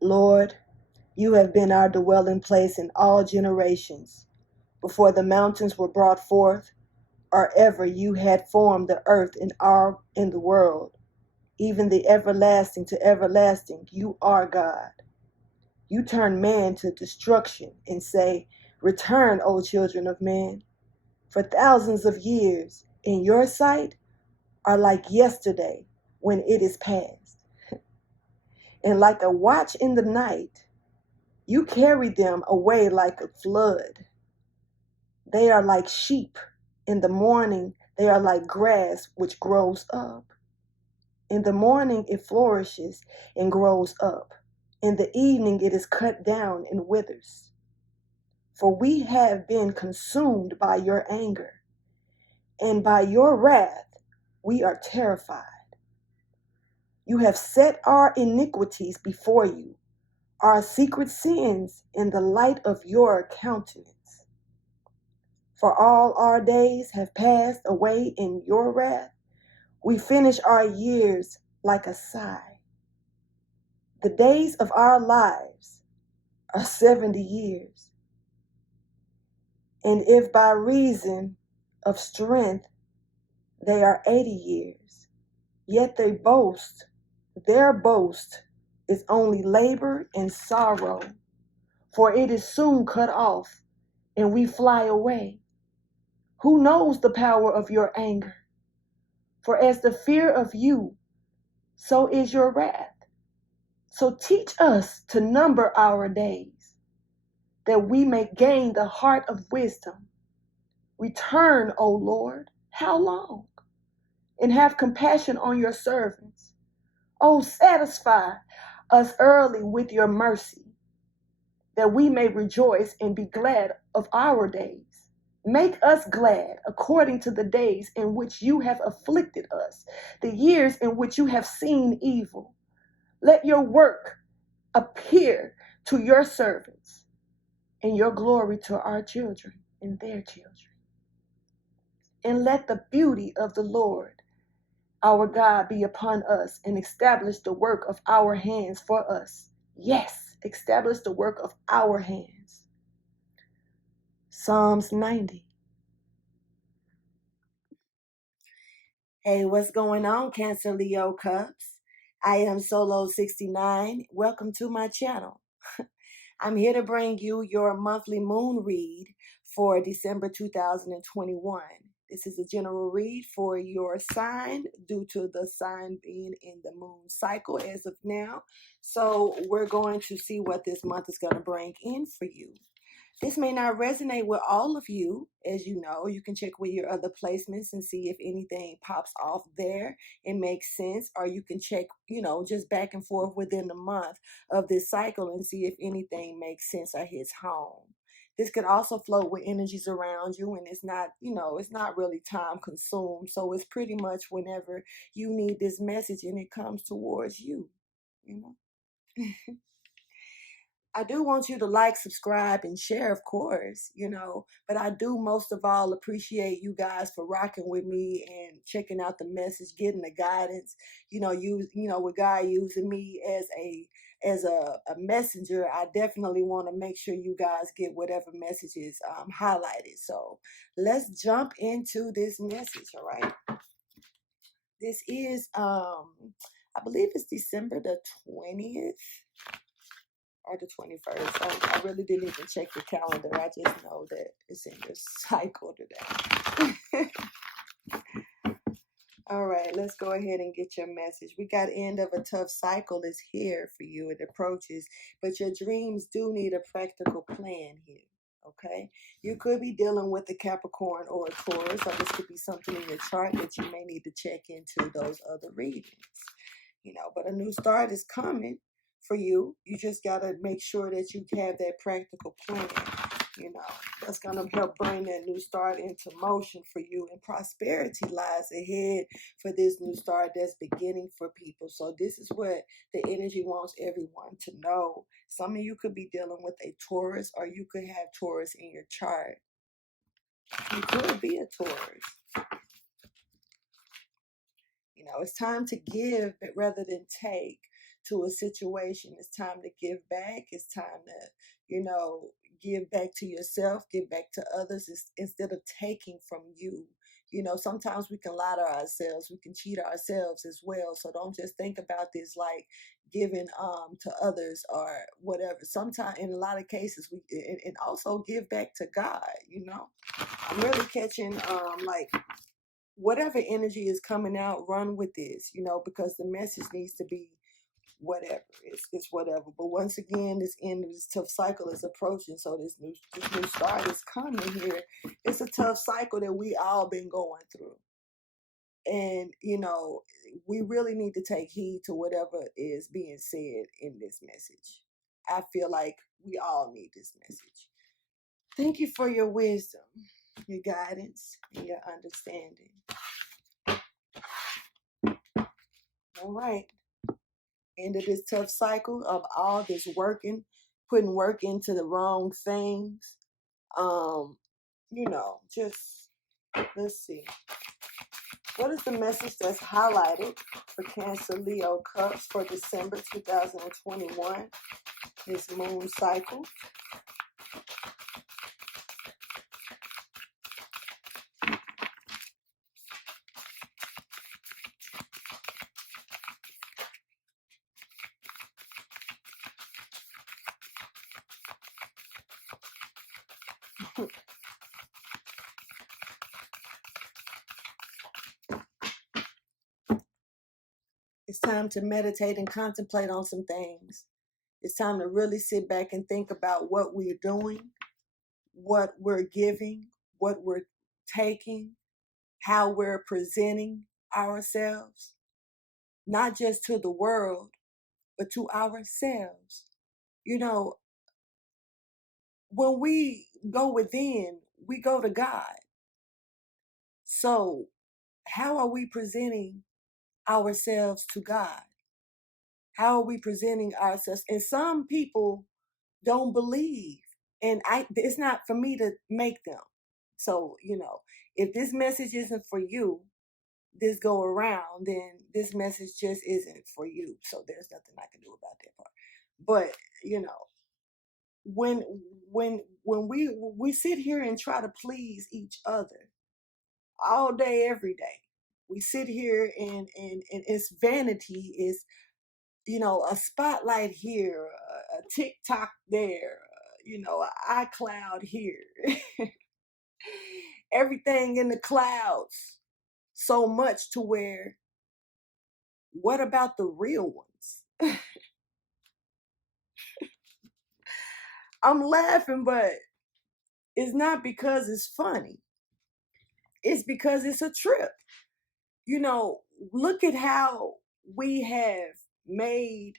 Lord, you have been our dwelling place in all generations. Before the mountains were brought forth, or ever you had formed the earth in the world, even the everlasting to everlasting, you are God. You turn man to destruction and say, return, O children of man. For thousands of years, in your sight, are like yesterday when it is past. And like a watch in the night, you carry them away like a flood. They are like sheep. In the morning, they are like grass which grows up. In the morning, it flourishes and grows up. In the evening, it is cut down and withers. For we have been consumed by your anger, and by your wrath we are terrified. You have set our iniquities before you, our secret sins in the light of your countenance. For all our days have passed away in your wrath. We finish our years like a sigh. The days of our lives are 70 years. And if by reason of strength they are 80 years, yet they boast, their boast is only labor and sorrow, for it is soon cut off, and we fly away. Who knows the power of your anger? For as the fear of you, so is your wrath. So teach us to number our days, that we may gain the heart of wisdom. Return, O Lord, how long? And have compassion on your servants. O satisfy us early with your mercy, that we may rejoice and be glad of our days. Make us glad according to the days in which you have afflicted us, the years in which you have seen evil. Let your work appear to your servants, and your glory to our children and their children. And let the beauty of the Lord our God be upon us, and establish the work of our hands for us. Yes, establish the work of our hands. Psalms 90. Hey, what's going on, Cancer, Leo, Cusp? I am Solo 69. Welcome to my channel. I'm here to bring you your monthly moon read for December 2021. This is a general read for your sign due to the sign being in the moon cycle as of now. So we're going to see what this month is going to bring in for you. This may not resonate with all of you. As you know, you can check with your other placements and see if anything pops off there and makes sense, or you can check, just back and forth within the month of this cycle and see if anything makes sense or hits home. This could also float with energies around you, and it's not, it's not really time consumed. So it's pretty much whenever you need this message and it comes towards you, you know. I do want you to like, subscribe, and share, of course, but I do most of all appreciate you guys for rocking with me and checking out the message, getting the guidance, with God using me as a messenger. I definitely want to make sure you guys get whatever message is highlighted. So let's jump into this message, all right? This is, I believe it's December the 20th. Or the 21st. I really didn't even check the calendar. I just know that it's in your cycle today. All right, let's go ahead and get your message. We got end of a tough cycle is here for you. It approaches, but your dreams do need a practical plan here. Okay, you could be dealing with a Capricorn or a Taurus, or this could be something in your chart that you may need to check into those other readings. But a new start is coming for you. You just got to make sure that you have that practical plan, that's going to help bring that new start into motion for you. And prosperity lies ahead for this new start that's beginning for people. So this is what the energy wants everyone to know. Some of you could be dealing with a Taurus, or you could have Taurus in your chart. You could be a Taurus. It's time to give rather than take, to a situation. It's time to give back. It's time to, give back to yourself, give back to others instead of taking from you. Sometimes we can lie to ourselves, we can cheat ourselves as well. So don't just think about this like giving to others or whatever. Sometimes in a lot of cases and also give back to God. I'm really catching like whatever energy is coming out, run with this, because the message needs to be whatever. It's whatever. But once again, this end of this tough cycle is approaching. So this new start is coming here. It's a tough cycle that we all been going through. And, we really need to take heed to whatever is being said in this message. I feel like we all need this message. Thank you for your wisdom, your guidance, and your understanding. All right. End of this tough cycle of all this working, putting work into the wrong things. Just let's see. What is the message that's highlighted for Cancer Leo Cups for December 2021? This moon cycle. It's time to meditate and contemplate on some things. It's time to really sit back and think about what we're doing, what we're giving, what we're taking, how we're presenting ourselves, not just to the world, but to ourselves. When we go within, we go to God. So, how are we presenting ourselves to God? How are we presenting ourselves? And some people don't believe, and it's not for me to make them. So, if this message isn't for you, this go around, then this message just isn't for you. So there's nothing I can do about that part. But, when we sit here and try to please each other all day, every day, we sit here and it's vanity, is a spotlight here, a TikTok there, an iCloud here, everything in the clouds, so much to where, what about the real ones? I'm laughing, but it's not because it's funny. It's because it's a trip. Look at how we have made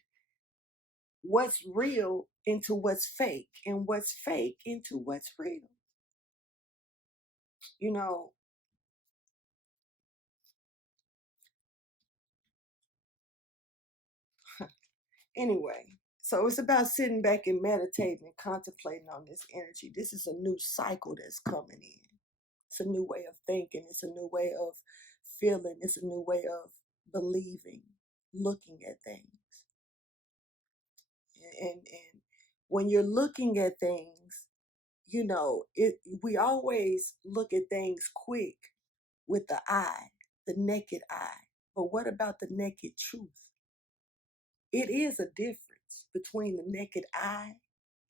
what's real into what's fake and what's fake into what's real. Anyway, so it's about sitting back and meditating and contemplating on this energy. This is a new cycle that's coming in. It's a new way of thinking. It's a new way of feeling. It's a new way of believing, looking at things. And when you're looking at things, we always look at things quick with the eye, the naked eye. But what about the naked truth? It is a difference between the naked eye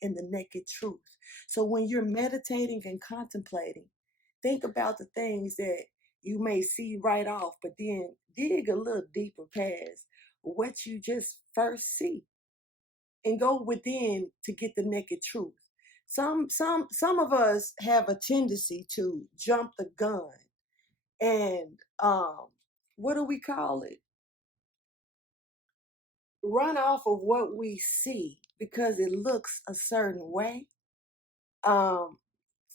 and the naked truth. So when you're meditating and contemplating, think about the things that you may see right off, but then dig a little deeper past what you just first see and go within to get the naked truth. Some of us have a tendency to jump the gun and what do we call it? Run off of what we see because it looks a certain way,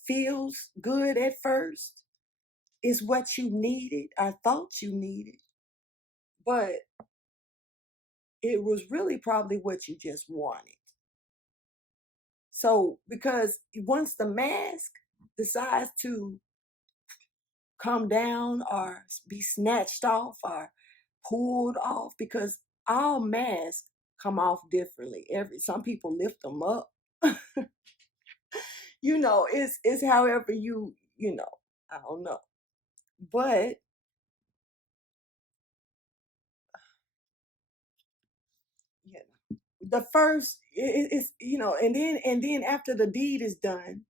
feels good at first, is what you needed or thought you needed, but it was really probably what you just wanted. So, because once the mask decides to come down or be snatched off or pulled off, because all masks come off differently. Some people lift them up. It's however I don't know. But the first it's and then after the deed is done,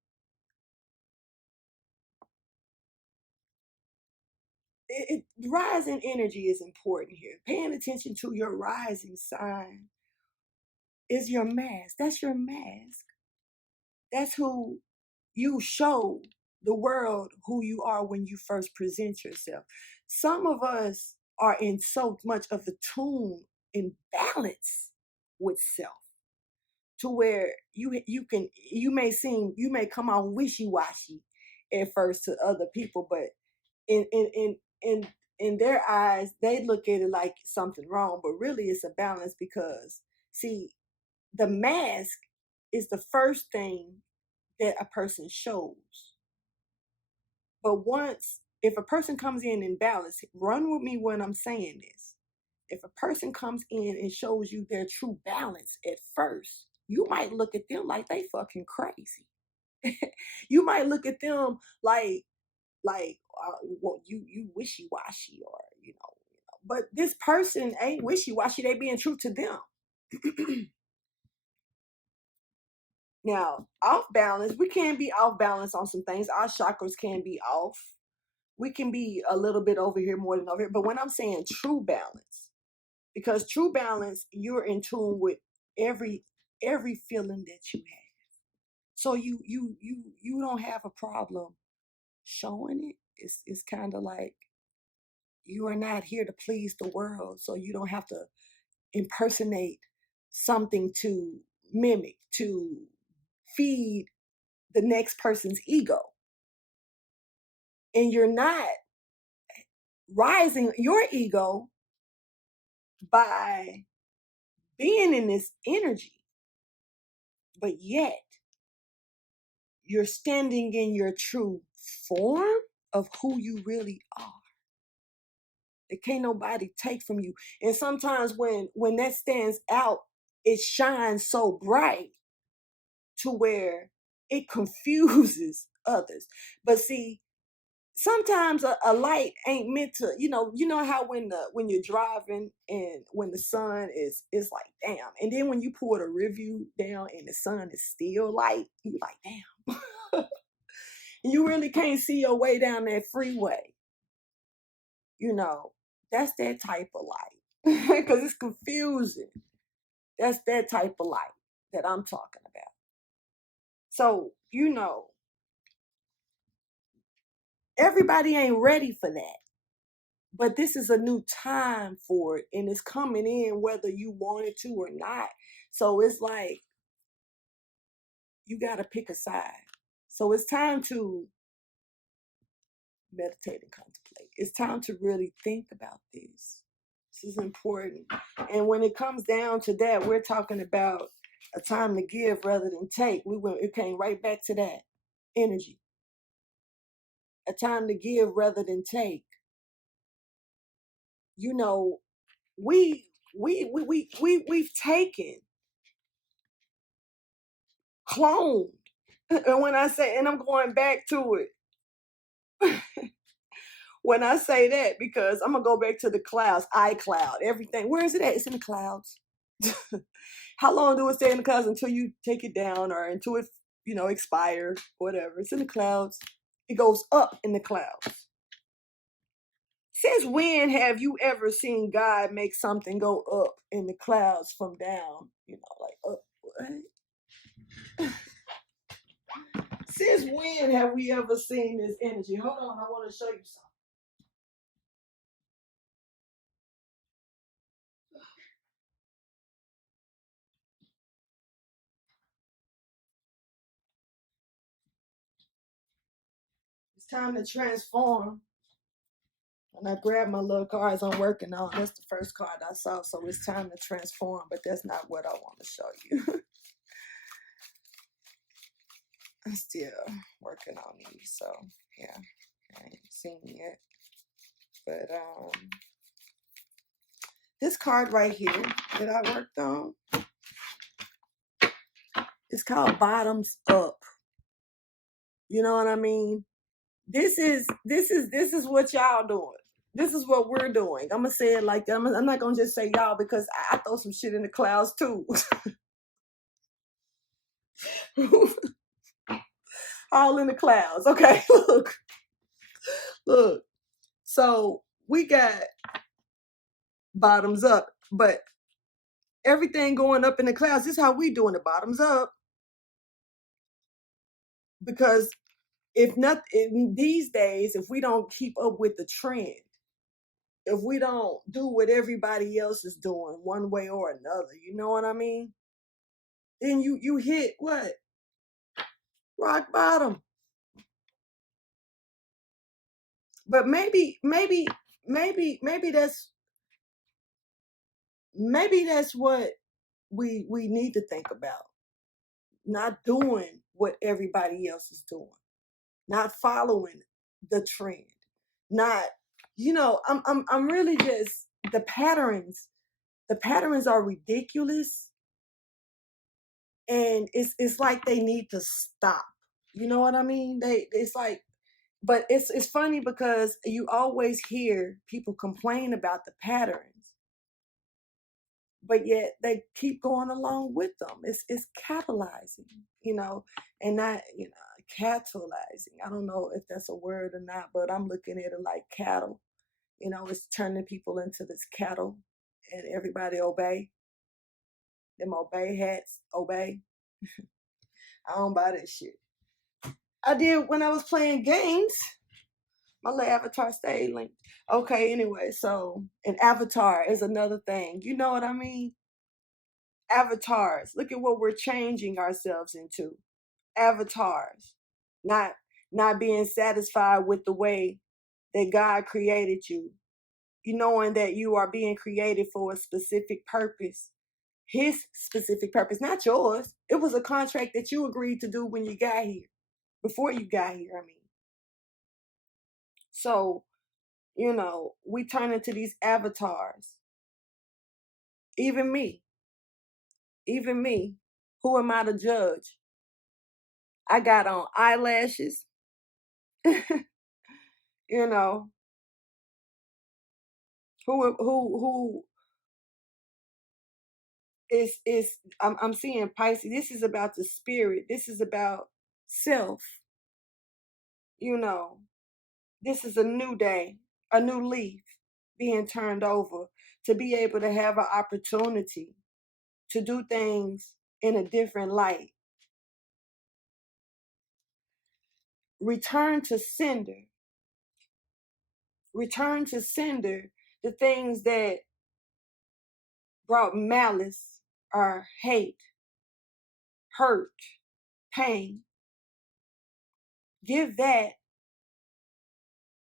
rising energy is important here. Paying attention to your rising sign is your mask. That's your mask. That's who you show the world who you are when you first present yourself. Some of us are in so much of the tune in balance with self to where you may come out wishy-washy at first to other people, but in in their eyes they look at it like something wrong, but really it's a balance because see, the mask is the first thing that a person shows. But if a person comes in balance, run with me when I'm saying this. If a person comes in and shows you their true balance at first, you might look at them like they fucking crazy. You might look at them well, you wishy washy, or but this person ain't wishy washy. They being true to them. Now, off balance, we can be off balance on some things. Our chakras can be off. We can be a little bit over here more than over here. But when I'm saying true balance, because true balance, you're in tune with every feeling that you have. So you don't have a problem showing it. It's kind of like you are not here to please the world, so you don't have to impersonate something to mimic, to feed the next person's ego. And you're not rising your ego by being in this energy, but yet you're standing in your true form of who you really are. It can't nobody take from you. And sometimes when that stands out, it shines so bright to where it confuses others. But see, sometimes a light ain't meant to, how when you're driving and when the sun is like damn, and then when you pull the review down and the sun is still light, you like damn. You really can't see your way down that freeway. That's that type of light. Because it's confusing. That's that type of light that I'm talking about. So, everybody ain't ready for that. But this is a new time for it, and it's coming in whether you want it to or not. So it's like you got to pick a side. So it's time to meditate and contemplate. It's time to really think about this. This is important. And when it comes down to that, we're talking about a time to give rather than take. It came right back to that energy. A time to give rather than take. We've taken, cloned. And when I say, and I'm going back to it, when I say that, because I'm going to go back to the clouds, iCloud, everything. Where is it at? It's in the clouds. How long do it stay in the clouds until you take it down or until it, expires, whatever? It's in the clouds. It goes up in the clouds. Since when have you ever seen God make something go up in the clouds from down? Like up. What? Since when have we ever seen this energy? Hold on, I want to show you something. It's time to transform. And I grabbed my little cards I'm working on. That's the first card I saw. So it's time to transform, but that's not what I want to show you. I'm still working on these. So yeah, I ain't seen yet. But This card right here that I worked on, it's called Bottoms Up. You know what I mean? This is what y'all doing. This is what we're doing. I'm gonna say it like that. I'm not gonna just say y'all because I throw some shit in the clouds too. All in the clouds. Okay, look. So we got bottoms up, but everything going up in the clouds. This is how we doing it, bottoms up. Because if not, these days, if we don't keep up with the trend, if we don't do what everybody else is doing one way or another, you know what I mean? Then you hit what? Rock bottom. But maybe that's what we need to think about. Not doing what everybody else is doing. Not following the trend. Not, I'm really just the patterns. The patterns are ridiculous, and it's like they need to stop. You know what I mean? It's like, but it's funny because you always hear people complain about the patterns, but yet they keep going along with them. It's capitalizing, and not, catalyzing. I don't know if that's a word or not, but I'm looking at it like cattle. It's turning people into this cattle, and everybody obey. Them obey hats, obey. I don't buy that shit. I did when I was playing games. My little avatar stayed linked. Okay, anyway, so an avatar is another thing. You know what I mean? Avatars. Look at what we're changing ourselves into. Avatars. Not not being satisfied with the way that God created you. You knowing that you are being created for a specific purpose. His specific purpose, not yours. It was a contract that you agreed to do when you got here. Before you got here, I mean. So, we turn into these avatars. Even me. Even me. Who am I to judge? I got on eyelashes. you know, who is I'm seeing Pisces. This is about the spirit. This is about self. You know, this is a new day, a new leaf being turned over to be able to have an opportunity to do things in a different light. Return to sender. Return to sender the things that brought malice or hate, hurt, pain. Give that.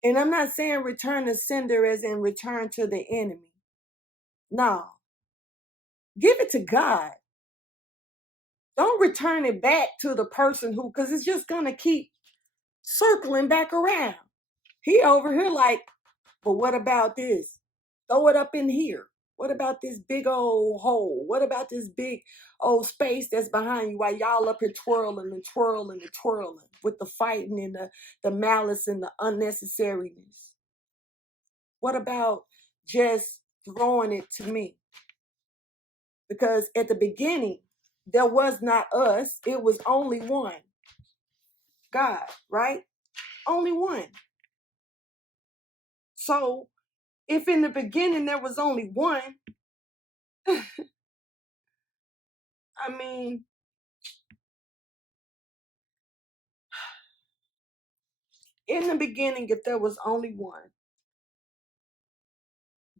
And I'm not saying return to sender as in return to the enemy. No. Give it to God. Don't return it back to the person who, because it's just going to keep circling back around. He over here like, but what about this? Throw it up in here. What about this big old hole? What about this big old space that's behind you while y'all up here twirling and twirling and twirling with the fighting and the malice and the unnecessariness? What about just throwing it to me? Because at the beginning, there was not us. It was only one. God, right? Only one. So if in the beginning there was only one, I mean, in the beginning, if there was only one,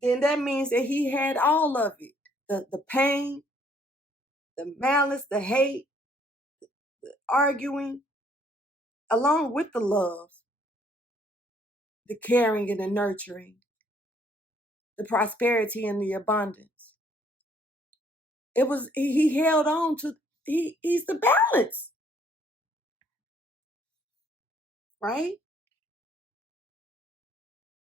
then that means that he had all of it. The pain, the malice, the hate, arguing, along with the love, the caring and the nurturing, the prosperity and the abundance. It was he held on to he's the balance. Right?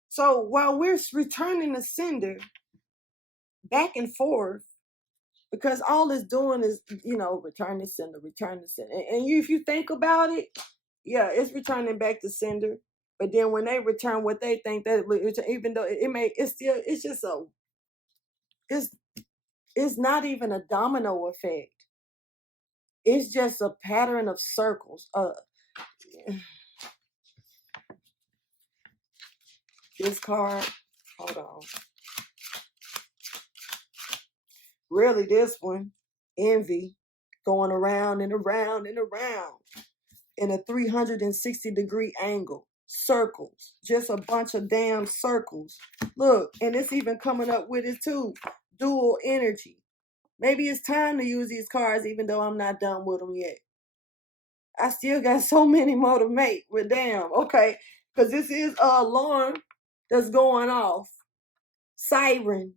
So while we're returning the sender, back and forth, because all it's doing is, return to sender, return to sender. And if you think about it, yeah, it's returning back to sender. But then when they return what they think that, even though it's just it's it's not even a domino effect. It's just a pattern of circles. This card, hold on. Really, this one, envy, going around and around and around in a 360-degree angle. Circles, just a bunch of damn circles. Look, and it's even coming up with it too. Dual energy. Maybe it's time to use these cards, even though I'm not done with them yet. I still got so many more to make, but damn, okay. Because this is an alarm that's going off. Siren.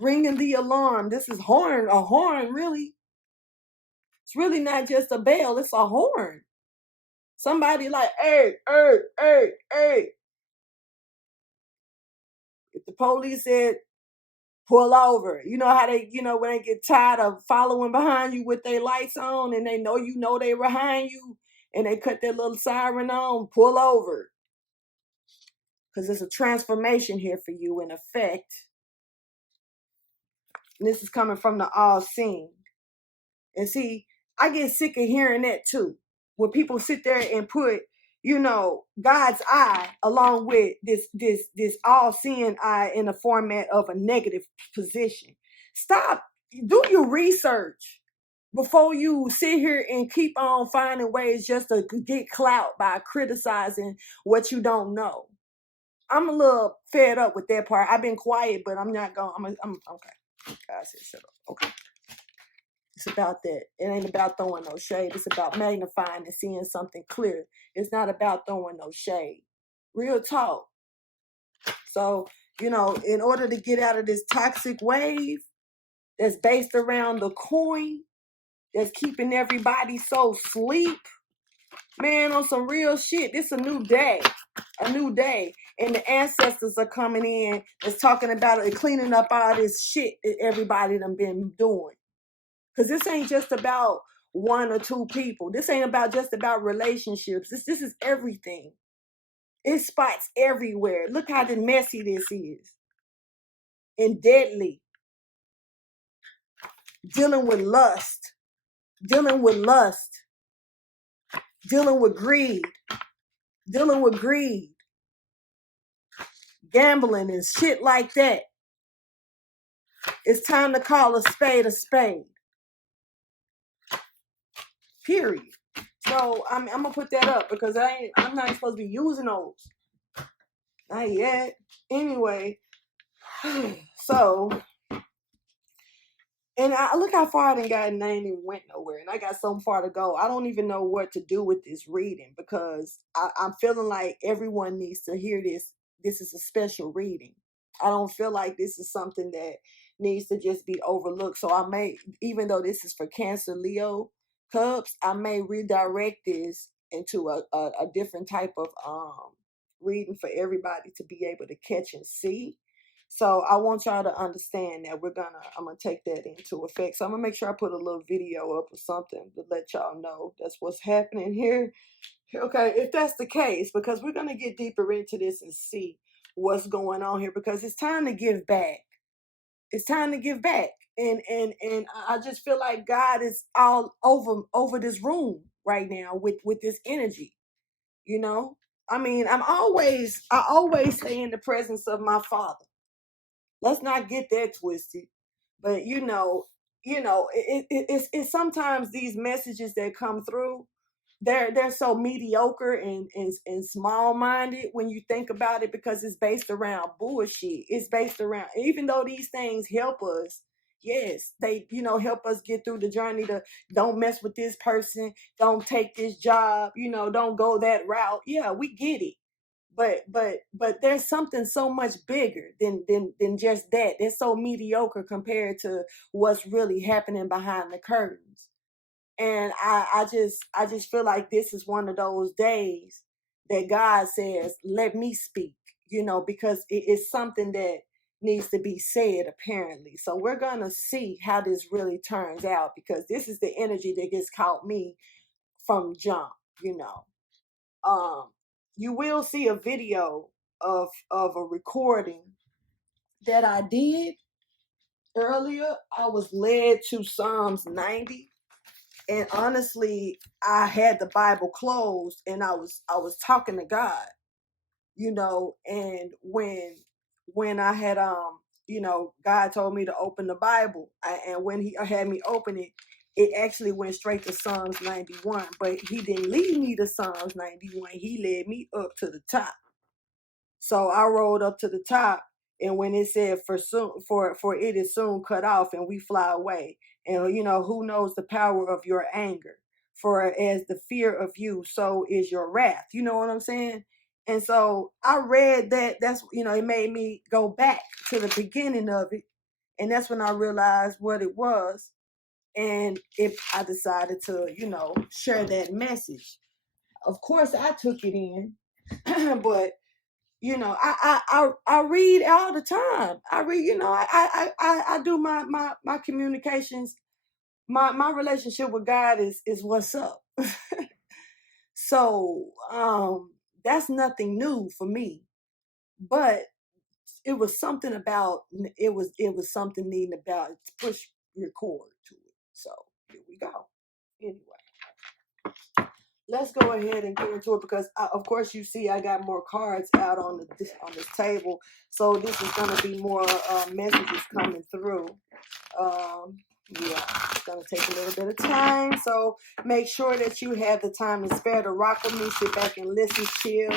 Ringing the alarm. This is a horn, really. It's really not just a bell, it's a horn. Somebody like, hey, hey, hey, hey. If the police said, pull over, you know how they, when they get tired of following behind you with their lights on and they know they behind you and they cut their little siren on, pull over. Because there's a transformation here for you in effect. And this is coming from the all-seeing. And see, I get sick of hearing that too. When people sit there and put, God's eye along with this all-seeing eye in the format of a negative position. Stop. Do your research before you sit here and keep on finding ways just to get clout by criticizing what you don't know. I'm a little fed up with that part. I've been quiet, but I'm not going. I'm okay. God said shut up. Okay. It's about that. It ain't about throwing no shade. It's about magnifying and seeing something clear. It's not about throwing no shade. Real talk. So, in order to get out of this toxic wave that's based around the coin, that's keeping everybody so sleep, man, on some real shit, this a new day. A new day. And the ancestors are coming in, that's talking about it, cleaning up all this shit that everybody done been doing. Because this ain't just about one or two people. This ain't just about relationships. This is everything. It's spots everywhere. Look how messy this is. And deadly. Dealing with lust. Dealing with lust. Dealing with greed. Dealing with greed. Gambling and shit like that. It's time to call a spade a spade. Period. So I'm gonna put that up because I'm not supposed to be using those. Not yet. Anyway, so, and I look how far I done got and I ain't even went nowhere, and I got so far to go. I don't even know what to do with this reading because I'm feeling like everyone needs to hear this. This is a special reading. I don't feel like this is something that needs to just be overlooked. So I may, even though this is for Cancer, Leo, Cubs, I may redirect this into a different type of reading for everybody to be able to catch and see. So I want y'all to understand that I'm gonna take that into effect. So I'm gonna make sure I put a little video up or something to let y'all know that's what's happening here. Okay, if that's the case, because we're gonna get deeper into this and see what's going on here, because it's time to give back. It's time to give back. And I just feel like God is all over this room right now with this energy, I mean, I always stay in the presence of my Father. Let's not get that twisted. But it's sometimes these messages that come through, they're so mediocre and small-minded when you think about it, because it's based around bullshit. It's based around, even though these things help us, yes, they help us get through the journey to don't mess with this person, don't take this job, don't go that route. Yeah, we get it. But there's something so much bigger than just that. They're so mediocre compared to what's really happening behind the curtains. And I just feel like this is one of those days that God says, let me speak, because it is something that needs to be said, apparently. So we're going to see how this really turns out, because this is the energy that gets caught me from jump, you know. You will see a video of a recording that I did earlier. I was led to Psalms 90, and honestly, I had the Bible closed, and I was talking to God, you know. And when I had you know, God told me to open the Bible, and when he had me open it, it actually went straight to Psalms 91. But he didn't lead me to Psalms 91. He led me up to the top. So I rolled up to the top, and when it said for it is soon cut off and we fly away. And you know, who knows the power of your anger? For as the fear of you, so is your wrath. You know what I'm saying? And so I read that. That's, you know, it made me go back to the beginning of it. And that's when I realized what it was. And if I decided to, you know, share that message. Of course I took it in, but you know, I read all the time. I read, you know, I do my communications. My relationship with God is what's up. So that's nothing new for me. But it was something about it was something needing about to push record to it. So here we go. Anyway, let's go ahead and get into it, because of course you see I got more cards out on this table, so this is going to be more messages coming through. um yeah, it's going to take a little bit of time, so make sure that you have the time to spare to rock with me, sit back and listen, chill,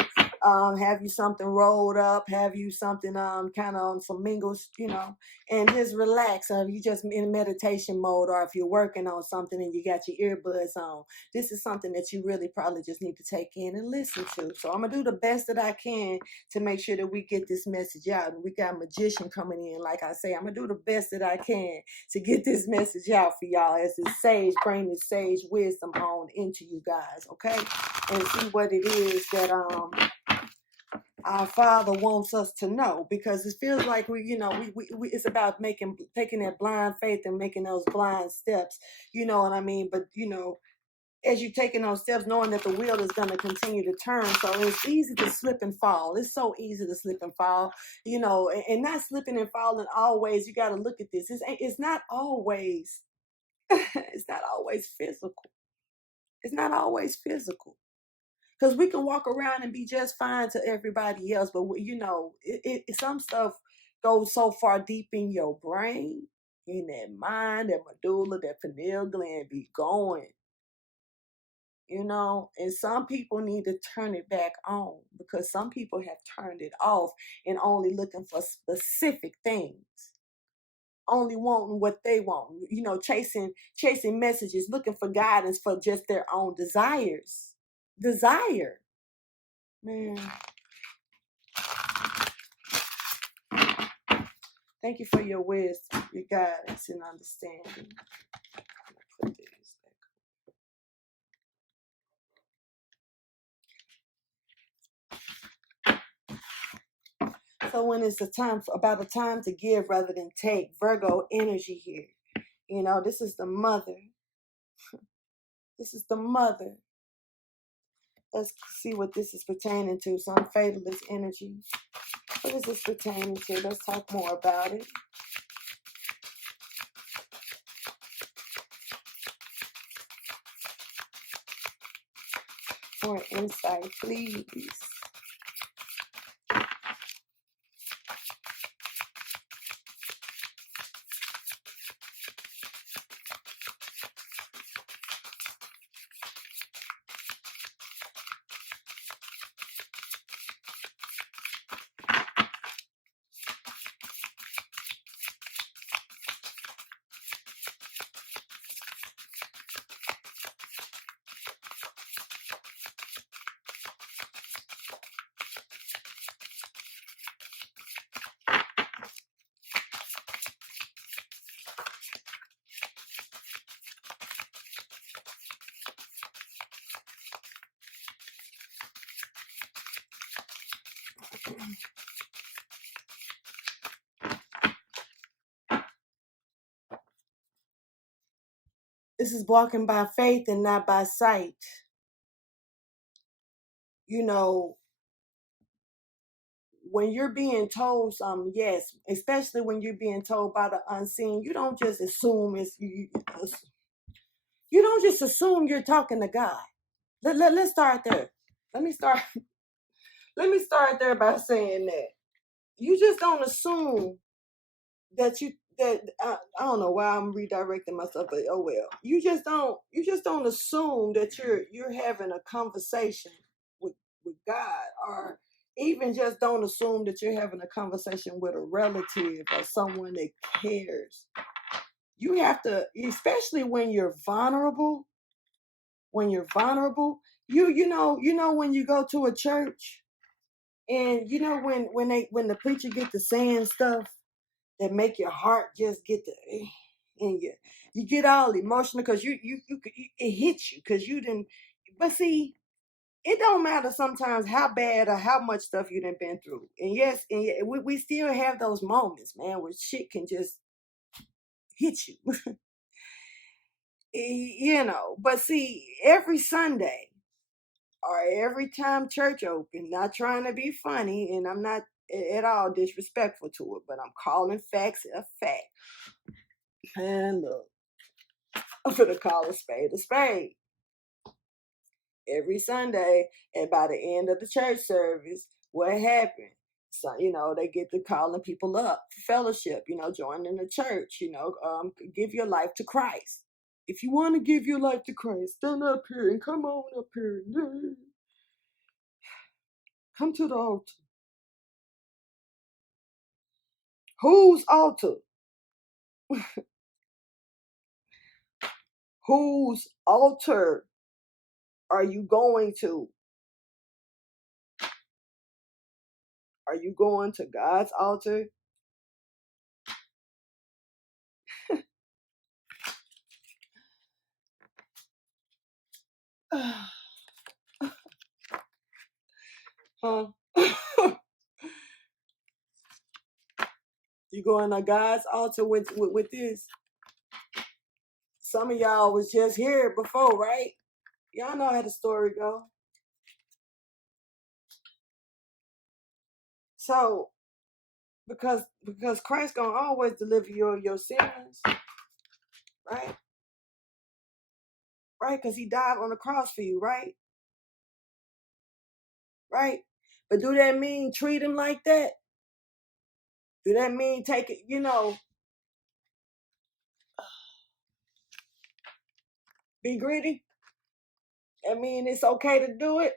have you something rolled up, have you something kind of on some mingles, you know, and just relax. If you just in meditation mode, or if you're working on something and you got your earbuds on, this is something that you really probably just need to take in and listen to. So I'm gonna do the best that I can to make sure that we get this message out. And we got a magician coming in, like I say, I'm gonna do the best that I can to get this message out for y'all, as the sage bring the sage wisdom on into you guys, okay? And see what it is that our Father wants us to know, because it feels like we, you know, we it's about taking that blind faith and making those blind steps, you know what I mean? But you know, as you're taking those steps, knowing that the wheel is going to continue to turn, so it's easy to slip and fall. It's so easy to slip and fall, you know, and not slipping and falling always. You got to look at this. It's not always, it's not always physical. It's not always physical. Because we can walk around and be just fine to everybody else, but you know, some stuff goes so far deep in your brain, in that mind, that medulla, that pineal gland be going, you know. And some people need to turn it back on, because some people have turned it off and only looking for specific things, only wanting what they want, you know, chasing messages, looking for guidance for just their own desire. Man, thank you for your wisdom, your guidance, and understanding. Put these back. So when it's about a time to give rather than take, Virgo energy here. You know, this is the mother. This is the mother. Let's see what this is pertaining to. Some fatalist energy. What is this pertaining to? Let's talk more about it. More insight, please. This is walking by faith and not by sight. You know, when you're being told something, yes, especially when you're being told by the unseen, you don't just assume you don't just assume you're talking to God. Let's start there. Let me start. Let me start there by saying that you just don't assume I don't know why I'm redirecting myself, but oh well. You just don't assume that you're having a conversation with God, or even just don't assume that you're having a conversation with a relative or someone that cares. You have to, especially when you're vulnerable. When you're vulnerable, you know when you go to a church, and you know when the preacher get to saying stuff that make your heart just get to, and you get all emotional because it hits you because you didn't. But see, it don't matter sometimes how bad or how much stuff you done been through. And yes, we still have those moments, man, where shit can just hit you. But see, every Sunday or every time church open, not trying to be funny, and I'm not at all disrespectful to it, but I'm calling facts a fact. And look, I'm gonna call a spade a spade. Every Sunday, and by the end of the church service, what happened? So, they get to calling people up, fellowship, joining the church, give your life to Christ. If you want to give your life to Christ, stand up here and come on up here. Come to the altar. Whose altar? Whose altar are you going to? Are you going to God's altar? Huh? You going to God's altar with this? Some of y'all was just here before, right? Y'all know how the story go. So because Christ gonna always deliver your sins, right? Right? Because he died on the cross for you, right? Right? But do that mean treat him like that? Do that mean take it, be greedy? I mean, it's okay to do it.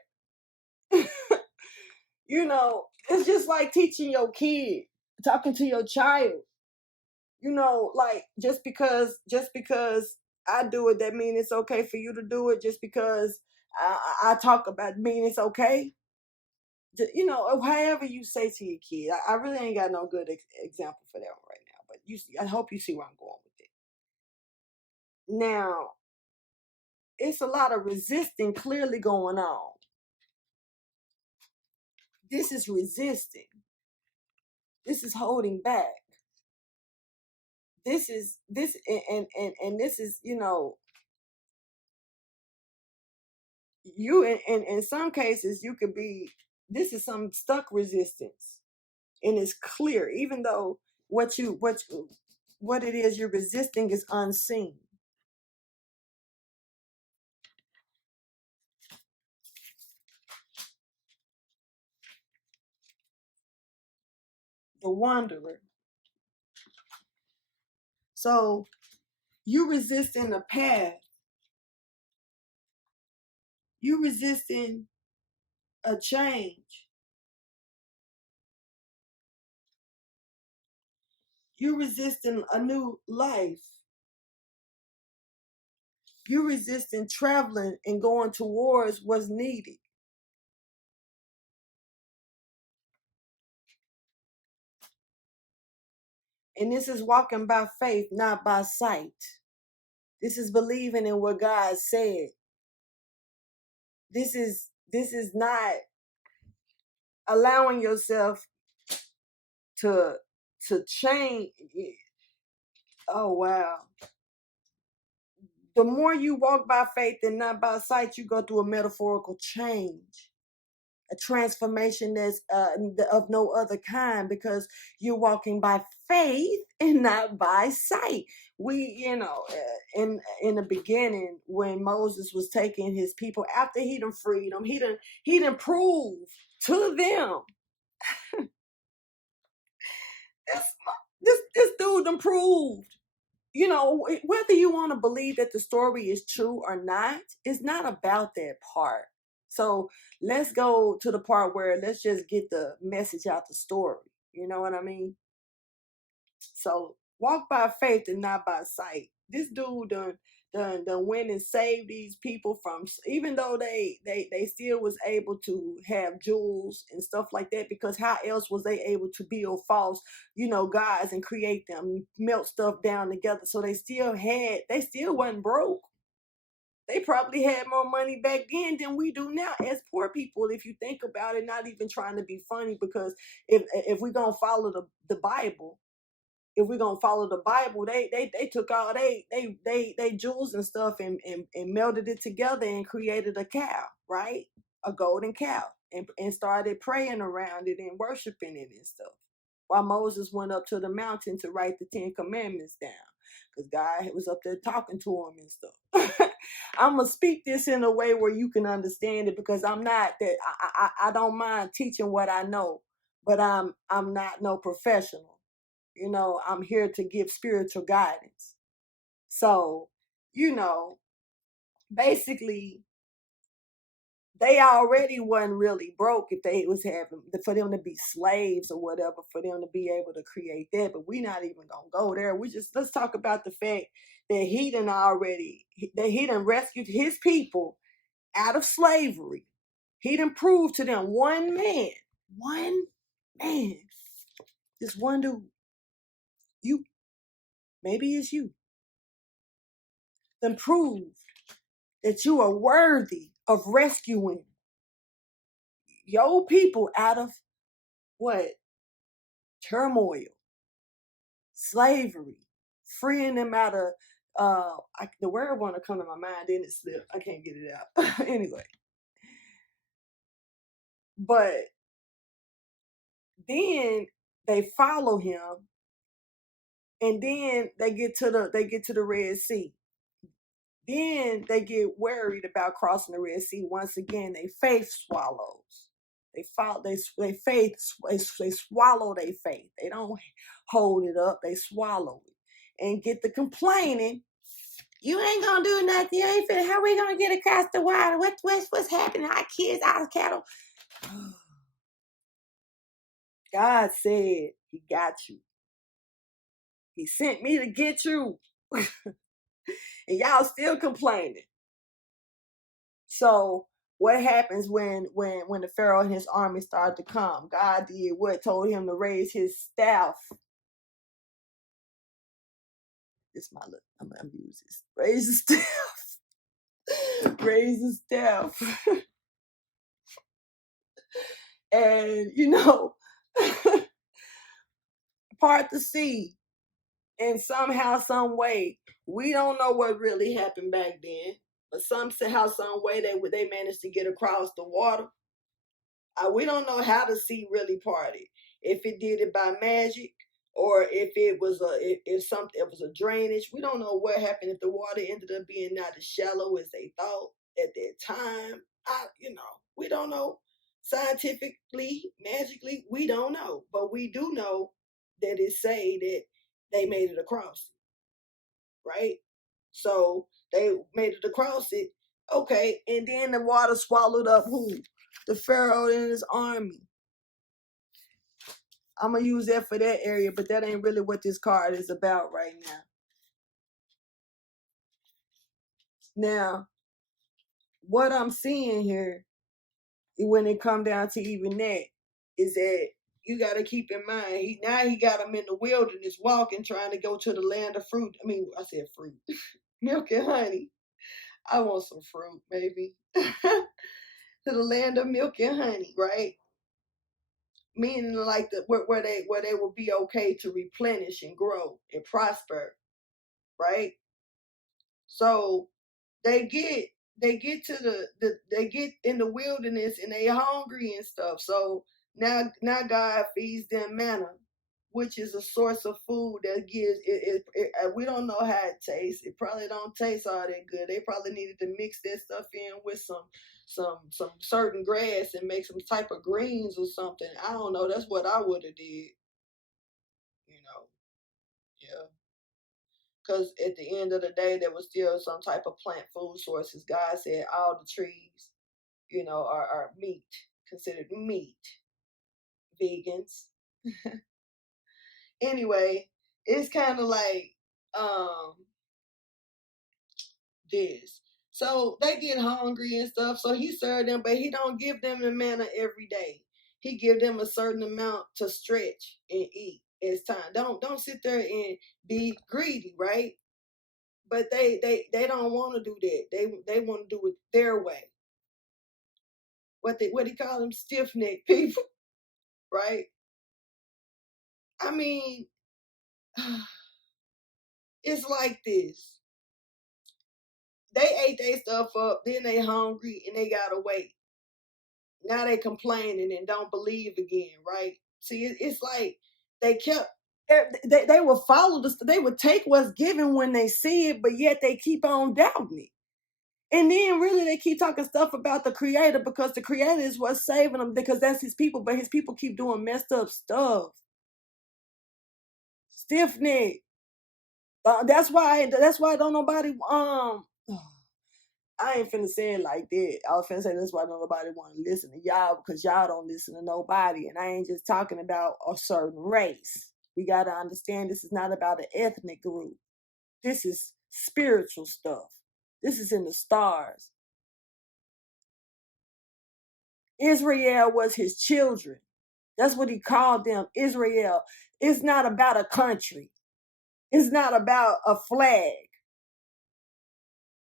It's just like teaching your kid, talking to your child. Like just because I do it, that mean it's okay for you to do it. Just because I talk about it, mean it's okay. However you say to your kid. I really ain't got no good example for that one right now. But I hope you see where I'm going with it. Now, it's a lot of resisting clearly going on. This is resisting. This is holding back. This is this and this is you in some cases you could be, this is some stuck resistance, and it's clear even though what it is you're resisting is unseen. The wanderer. So you resisting the path, you resisting a change, you resisting a new life, you resisting traveling and going towards what's needed. And this is walking by faith, not by sight. This is believing in what God said. This is not allowing yourself to change. Oh wow. The more you walk by faith and not by sight, you go through a metaphorical change, a transformation that's of no other kind, because you're walking by faith and not by sight. We, in the beginning, when Moses was taking his people after he done freed them, he done proved to them. This this dude done proved. Whether you want to believe that the story is true or not, it's not about that part. So let's go to the part where let's just get the message out the story. You know what I mean? So walk by faith and not by sight. This dude done went and saved these people from, even though they still was able to have jewels and stuff like that, because how else was they able to build false, gods and create them, melt stuff down together? So they still wasn't broke. They probably had more money back then than we do now as poor people, if you think about it. Not even trying to be funny, because if we're gonna follow the Bible, if we're gonna follow the Bible, they took all they jewels and stuff and melted it together and created a cow, right? A golden cow, and started praying around it and worshiping it and stuff. While Moses went up to the mountain to write the 10 Commandments down, because God was up there talking to him and stuff. I'm gonna speak this in a way where you can understand it, because I'm not that I don't mind teaching what I know, but I'm not no professional. I'm here to give spiritual guidance. So, basically, they already wasn't really broke if they was having for them to be slaves or whatever, for them to be able to create that. But we not even gonna go there. Let's talk about the fact that he done rescued his people out of slavery. He done proved to them one man, this one dude, you, maybe it's you, then proved that you are worthy of rescuing your people out of what? Turmoil, slavery, freeing them out of the word want to come to my mind, then it slipped. I can't get it out. Anyway. But then they follow him, and then they get to the Red Sea. Then they get worried about crossing the Red Sea. Once again, they faith swallows. They swallow their faith. They don't hold it up. They swallow it and get the complaining. You ain't gonna do nothing. You ain't finna. How we gonna get across the water? What's happening? Our kids, our cattle. God said He got you. He sent me to get you, and y'all still complaining. So what happens when the Pharaoh and his army started to come? God did what? Told him to raise his staff. This my look. I'm gonna use this. Raise his staff. Raise his staff. And part the sea. And somehow, some way, we don't know what really happened back then, but somehow, some way they managed to get across the water. We don't know how the sea really parted. If it did it by magic, or if it was it was a drainage. We don't know what happened, if the water ended up being not as shallow as they thought at that time. We don't know. Scientifically, magically, we don't know, but we do know that it say that they made it across, right? So they made it across it. Okay, and then the water swallowed up who? The Pharaoh and his army. I'm gonna use that for that area, but that ain't really what this card is about right now. Now, what I'm seeing here, when it come down to even that, is that you got to keep in mind, he got them in the wilderness walking, trying to go to the land of fruit. I mean, I said fruit, milk and honey. I want some fruit, maybe. To the land of milk and honey, right? Meaning like where they will be okay to replenish and grow and prosper, right? So they get they get in the wilderness and they hungry and stuff. So now God feeds them manna, which is a source of food that gives we don't know how it tastes. It probably don't taste all that good. They probably needed to mix that stuff in with some certain grass and make some type of greens or something. I don't know. That's what I would have did. Yeah. Because at the end of the day, there was still some type of plant food sources. God said all the trees, are meat, considered meat. Vegans. Anyway, it's kind of like um this. So they get hungry and stuff. So he served them, but he don't give them the manna every day. He give them a certain amount to stretch and eat as time. Don't sit there and be greedy, right? But they don't want to do that. They want to do it their way. What do you call them? Stiff necked people, right? I mean, it's like this. They ate their stuff up, then they hungry and they gotta wait. Now they complaining and don't believe again, right? See, it's like they kept they will follow this. They would take what's given when they see it, but yet they keep on doubting it. And then really they keep talking stuff about the creator because the creator is what's saving them because that's his people, but his people keep doing messed up stuff. Stiff neck. That's why don't nobody I ain't finna say it like that. I was finna say that's why nobody want to listen to y'all because y'all don't listen to nobody. And I ain't just talking about a certain race. We got to understand this is not about an ethnic group. This is spiritual stuff. This is in the stars. Israel was his children. That's what he called them, Israel. It's not about a country. It's not about a flag.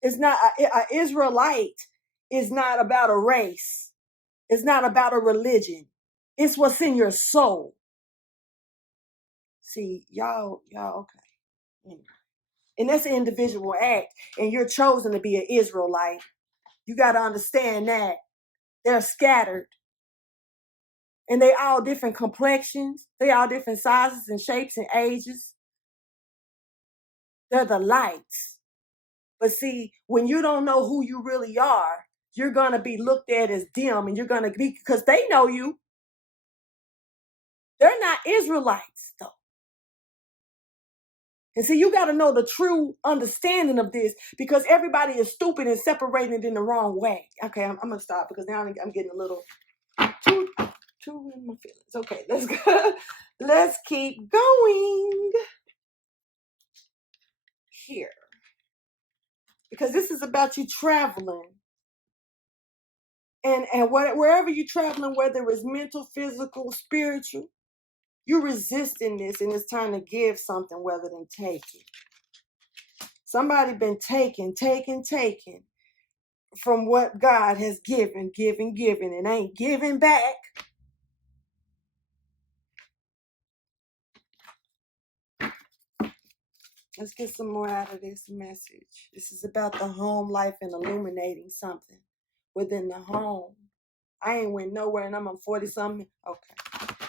It's not an Israelite is not about a race. It's not about a religion. It's what's in your soul. See, y'all, okay. And that's an individual act. And you're chosen to be an Israelite. You got to understand that. They're scattered. And they all different complexions. They all different sizes and shapes and ages. They're the lights. But see, when you don't know who you really are, you're going to be looked at as dim and you're going to be, because they know you. They're not Israelites, though. And see, you got to know the true understanding of this because everybody is stupid and separated in the wrong way. Okay, I'm going to stop because now I'm getting a little too in my feelings. Okay, let's go. Let's keep going here because this is about you traveling. And wherever you're traveling, whether it's mental, physical, spiritual, you're resisting this and it's time to give something rather than take it. Somebody been taking from what God has given, and ain't giving back. Let's get some more out of this message. This is about the home life and illuminating something within the home. I ain't went nowhere and I'm 40 something. Okay.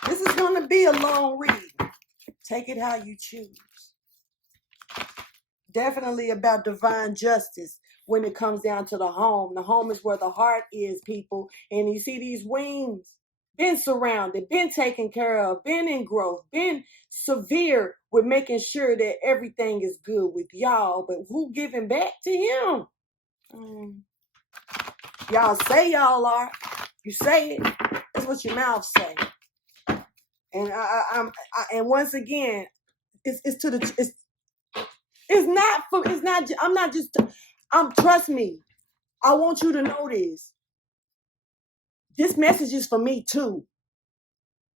This is going to be a long read. Take it how you choose. Definitely about divine justice when it comes down to the home. The home is where the heart is, people. And you see these wings, been surrounded, been taken care of, been in growth, been severe with making sure that everything is good with y'all. But who giving back to him? Y'all say y'all are. You say it. That's what your mouth say. And and once again, trust me. I want you to know this. This message is for me too.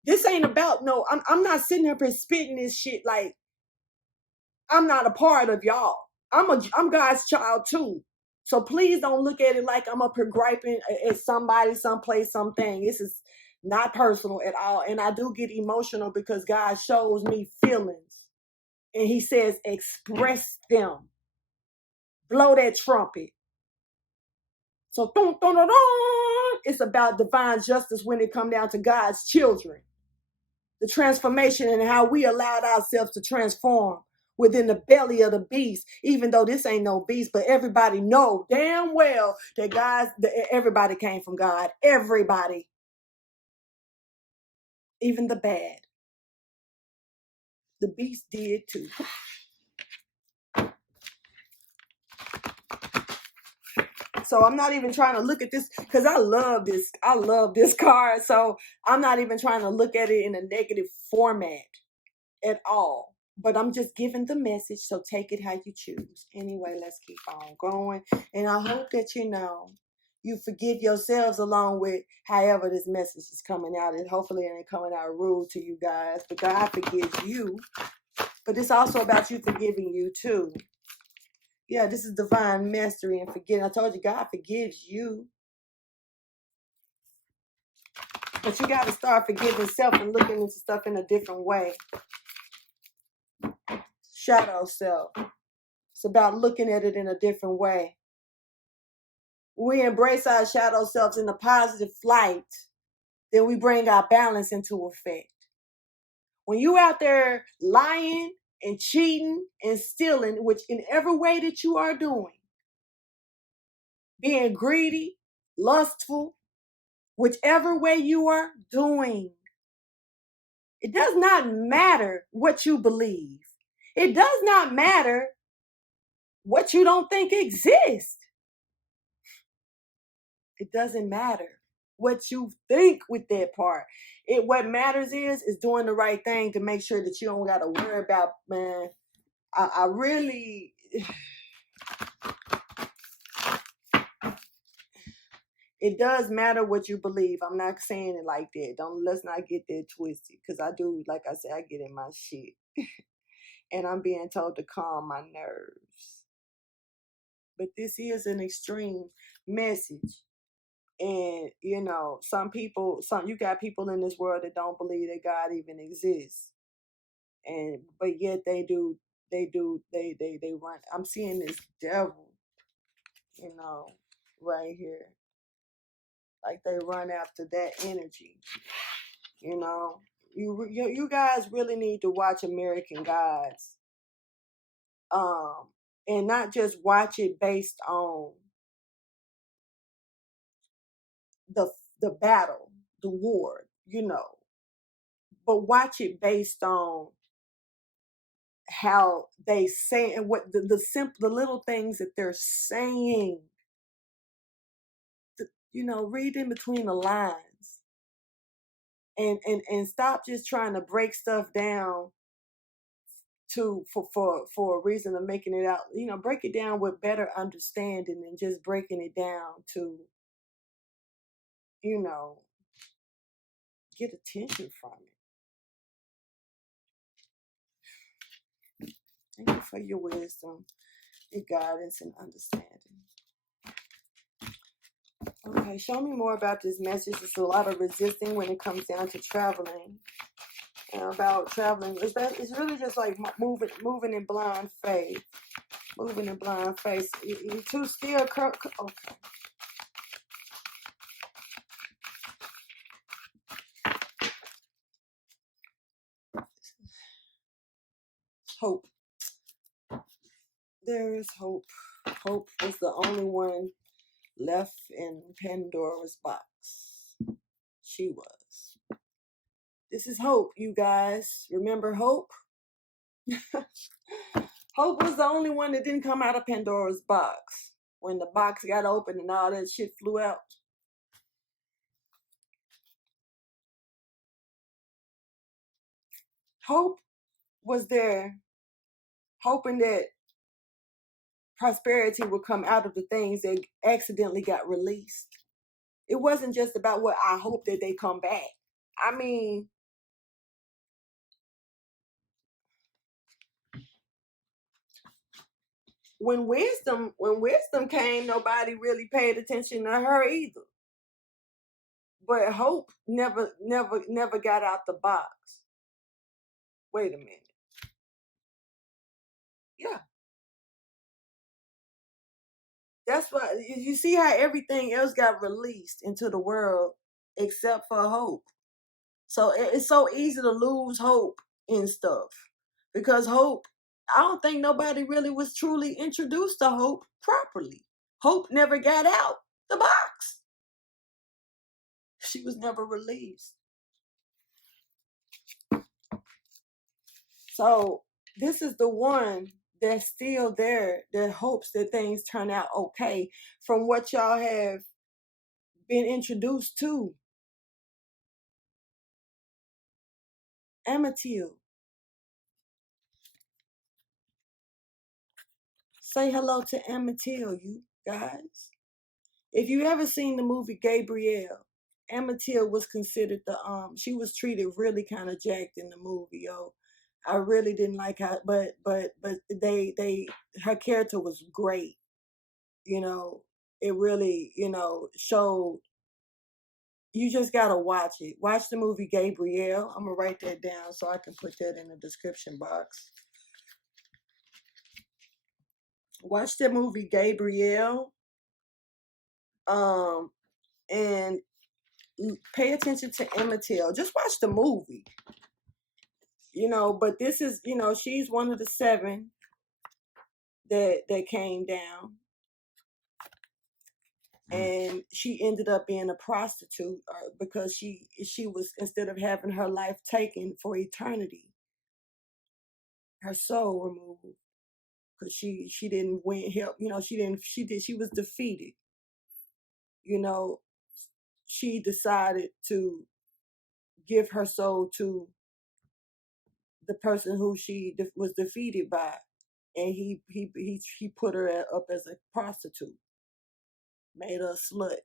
This ain't about I'm not sitting up here spitting this shit like I'm not a part of y'all. I'm God's child too. So please don't look at it like I'm up here griping at somebody, someplace, something. This is not personal at all. And I do get emotional because God shows me feelings. And he says, express them. blow that trumpet. So dun, dun, dun, dun, it's about divine justice when it comes down to God's children. The transformation and how we allowed ourselves to transform within the belly of the beast, even though this ain't no beast, but everybody know damn well that everybody came from God. Everybody, even the bad. The beast did too. So I'm not even trying to look at this because I love this. I love this card. So I'm not even trying to look at it in a negative format at all. But I'm just giving the message. So take it how you choose. Anyway, let's keep on going. And I hope that you forgive yourselves along with however this message is coming out. And hopefully it ain't coming out rude to you guys. But God forgives you. But it's also about you forgiving you too. Yeah, this is divine mastery and forgetting. I told you, God forgives you. But you got to start forgiving self and looking into stuff in a different way. Shadow self. It's about looking at it in a different way. We embrace our shadow selves in a positive light, then we bring our balance into effect. When you out there lying and cheating and stealing, which in every way that you are doing, being greedy, lustful, whichever way you are doing, it does not matter what you believe. It does not matter what you don't think exists. It doesn't matter what you think with that part. What matters is doing the right thing to make sure that you don't got to worry about, man. I really, it does matter what you believe. I'm not saying it like that. Let's not get that twisted. Because I do, like I said, I get in my shit. And I'm being told to calm my nerves. But this is an extreme message. And you got people in this world that don't believe that God even exists. But yet they run. I'm seeing this devil, right here. Like they run after that energy. You guys really need to watch American Gods. And not just watch it based on the battle, the war, but watch it based on how they say and what the little things that they're saying. Read in between the lines and stop just trying to break stuff down for a reason of making it out. Break it down with better understanding than just breaking it down to get attention from it. Thank you for your wisdom, your guidance, and understanding. Okay, show me more about this message. It's a lot of resisting when it comes down to traveling. About traveling, it's really just like moving in blind faith. Moving in blind faith. You're too still. Okay. Hope. There is hope. Hope was the only one left in Pandora's box. She was. This is hope, you guys. Remember hope? Hope was the only one that didn't come out of Pandora's box. When the box got open and all that shit flew out. Hope was there, hoping that prosperity would come out of the things that accidentally got released. It wasn't just about what I hope that they come back. I mean, when wisdom came, nobody really paid attention to her either. But hope never got out the box. Wait a minute. Yeah. That's why you see how everything else got released into the world except for hope. So it's so easy to lose hope in stuff because hope, I don't think nobody really was truly introduced to hope properly. Hope never got out the box. She was never released. So this is the one that's still there that hopes that things turn out okay from what y'all have been introduced to. Amatil. Say hello to Amatil, you guys. If you ever seen the movie Gabrielle, Amatil was considered the she was treated really kind of jacked in the movie, yo. I really didn't like her, but they her character was great. You know, it really, showed. You just gotta watch it. Watch the movie Gabrielle. I'm gonna write that down so I can put that in the description box. Watch the movie Gabrielle. And pay attention to Amatil. Just watch the movie. But this is, she's one of the 7 that came down. And she ended up being a prostitute because she was, instead of having her life taken for eternity, her soul removed because she didn't win help. She was defeated. She decided to give her soul to the person who she was defeated by, and he put her up as a prostitute, made her a slut.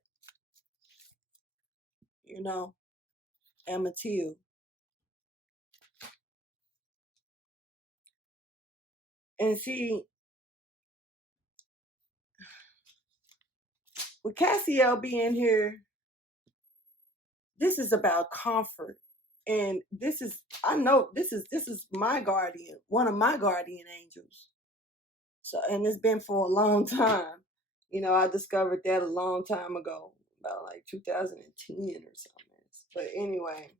Amatil. And see, with Cassiel being here, this is about comfort. And I know this is my guardian, one of my guardian angels. So, and it's been for a long time. I discovered that a long time ago, about like 2010 or something. But anyway,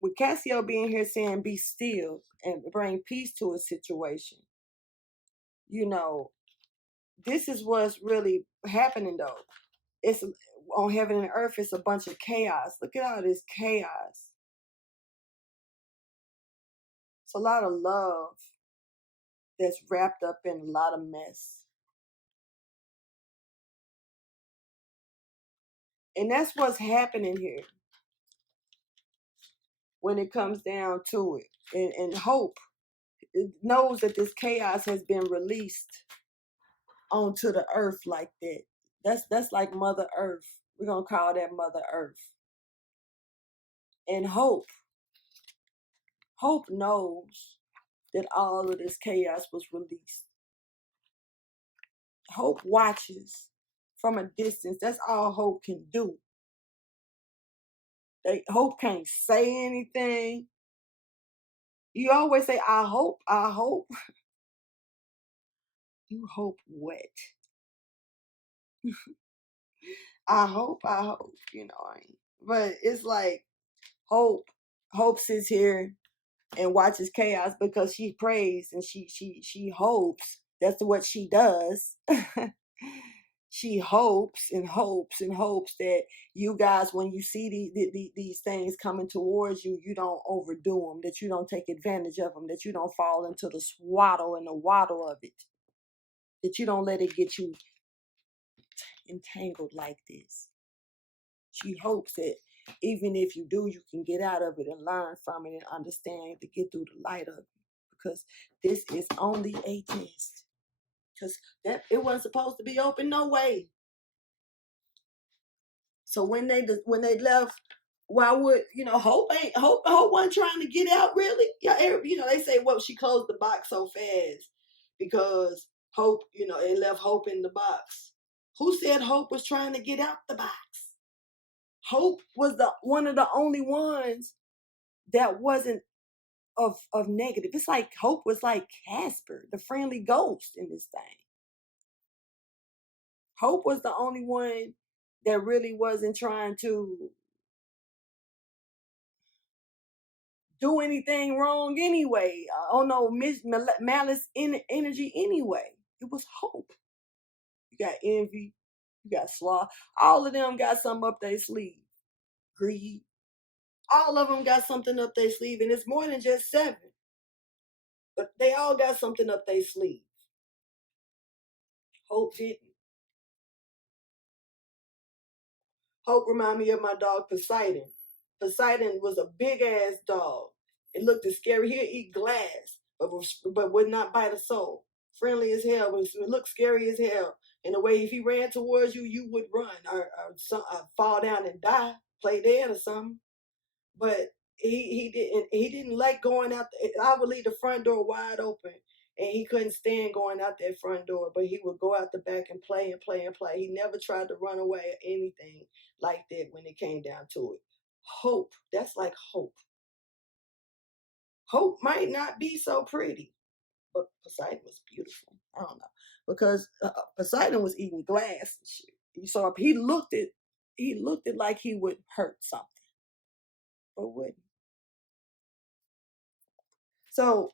with Cassiel being here saying be still and bring peace to a situation, this is what's really happening though. It's on heaven and earth, it's a bunch of chaos. Look at all this chaos. It's a lot of love that's wrapped up in a lot of mess. And that's what's happening here when it comes down to it. And hope knows that this chaos has been released onto the earth like that. That's like Mother Earth. We're gonna call that Mother Earth. And hope knows that all of this chaos was released. Hope watches from a distance. That's all hope can do. Hope can't say anything. You always say, I hope, I hope. You hope what? I hope, but it's like hope sits here and watches chaos because she prays and she hopes. That's what she does. She hopes and hopes and hopes that you guys, when you see these things coming towards you, you don't overdo them, that you don't take advantage of them, that you don't fall into the swaddle and the waddle of it, that you don't let it get you entangled like this. She hopes that even if you do, you can get out of it and learn from it and understand to get through the light of it, because this is only a test. Because it wasn't supposed to be open, no way. So when they left, why would hope wasn't trying to get out really? Yeah, they say, well, she closed the box so fast because hope, it left hope in the box. Who said hope was trying to get out the box? Hope was one of the only ones that wasn't of negative. It's like hope was like Casper, the friendly ghost in this thing. Hope was the only one that really wasn't trying to do anything wrong anyway. Oh no, malice in energy anyway. It was hope. You got envy, you got sloth. All of them got something up their sleeve. Greed. All of them got something up their sleeve, and it's more than just seven. But they all got something up their sleeve. Hope didn't. Hope remind me of my dog Poseidon. Poseidon was a big ass dog. It looked as scary. He'd eat glass, but would not bite a soul. Friendly as hell, but it looked scary as hell. In a way, if he ran towards you, you would run or fall down and die, play dead or something. But he didn't like going out. I would leave the front door wide open, and he couldn't stand going out that front door. But he would go out the back and play and play and play. He never tried to run away or anything like that when it came down to it. Hope, that's like hope. Hope might not be so pretty, but Poseidon was beautiful. I don't know, because Poseidon was eating glass and shit. So if he looked it like he would hurt something, but wouldn't. So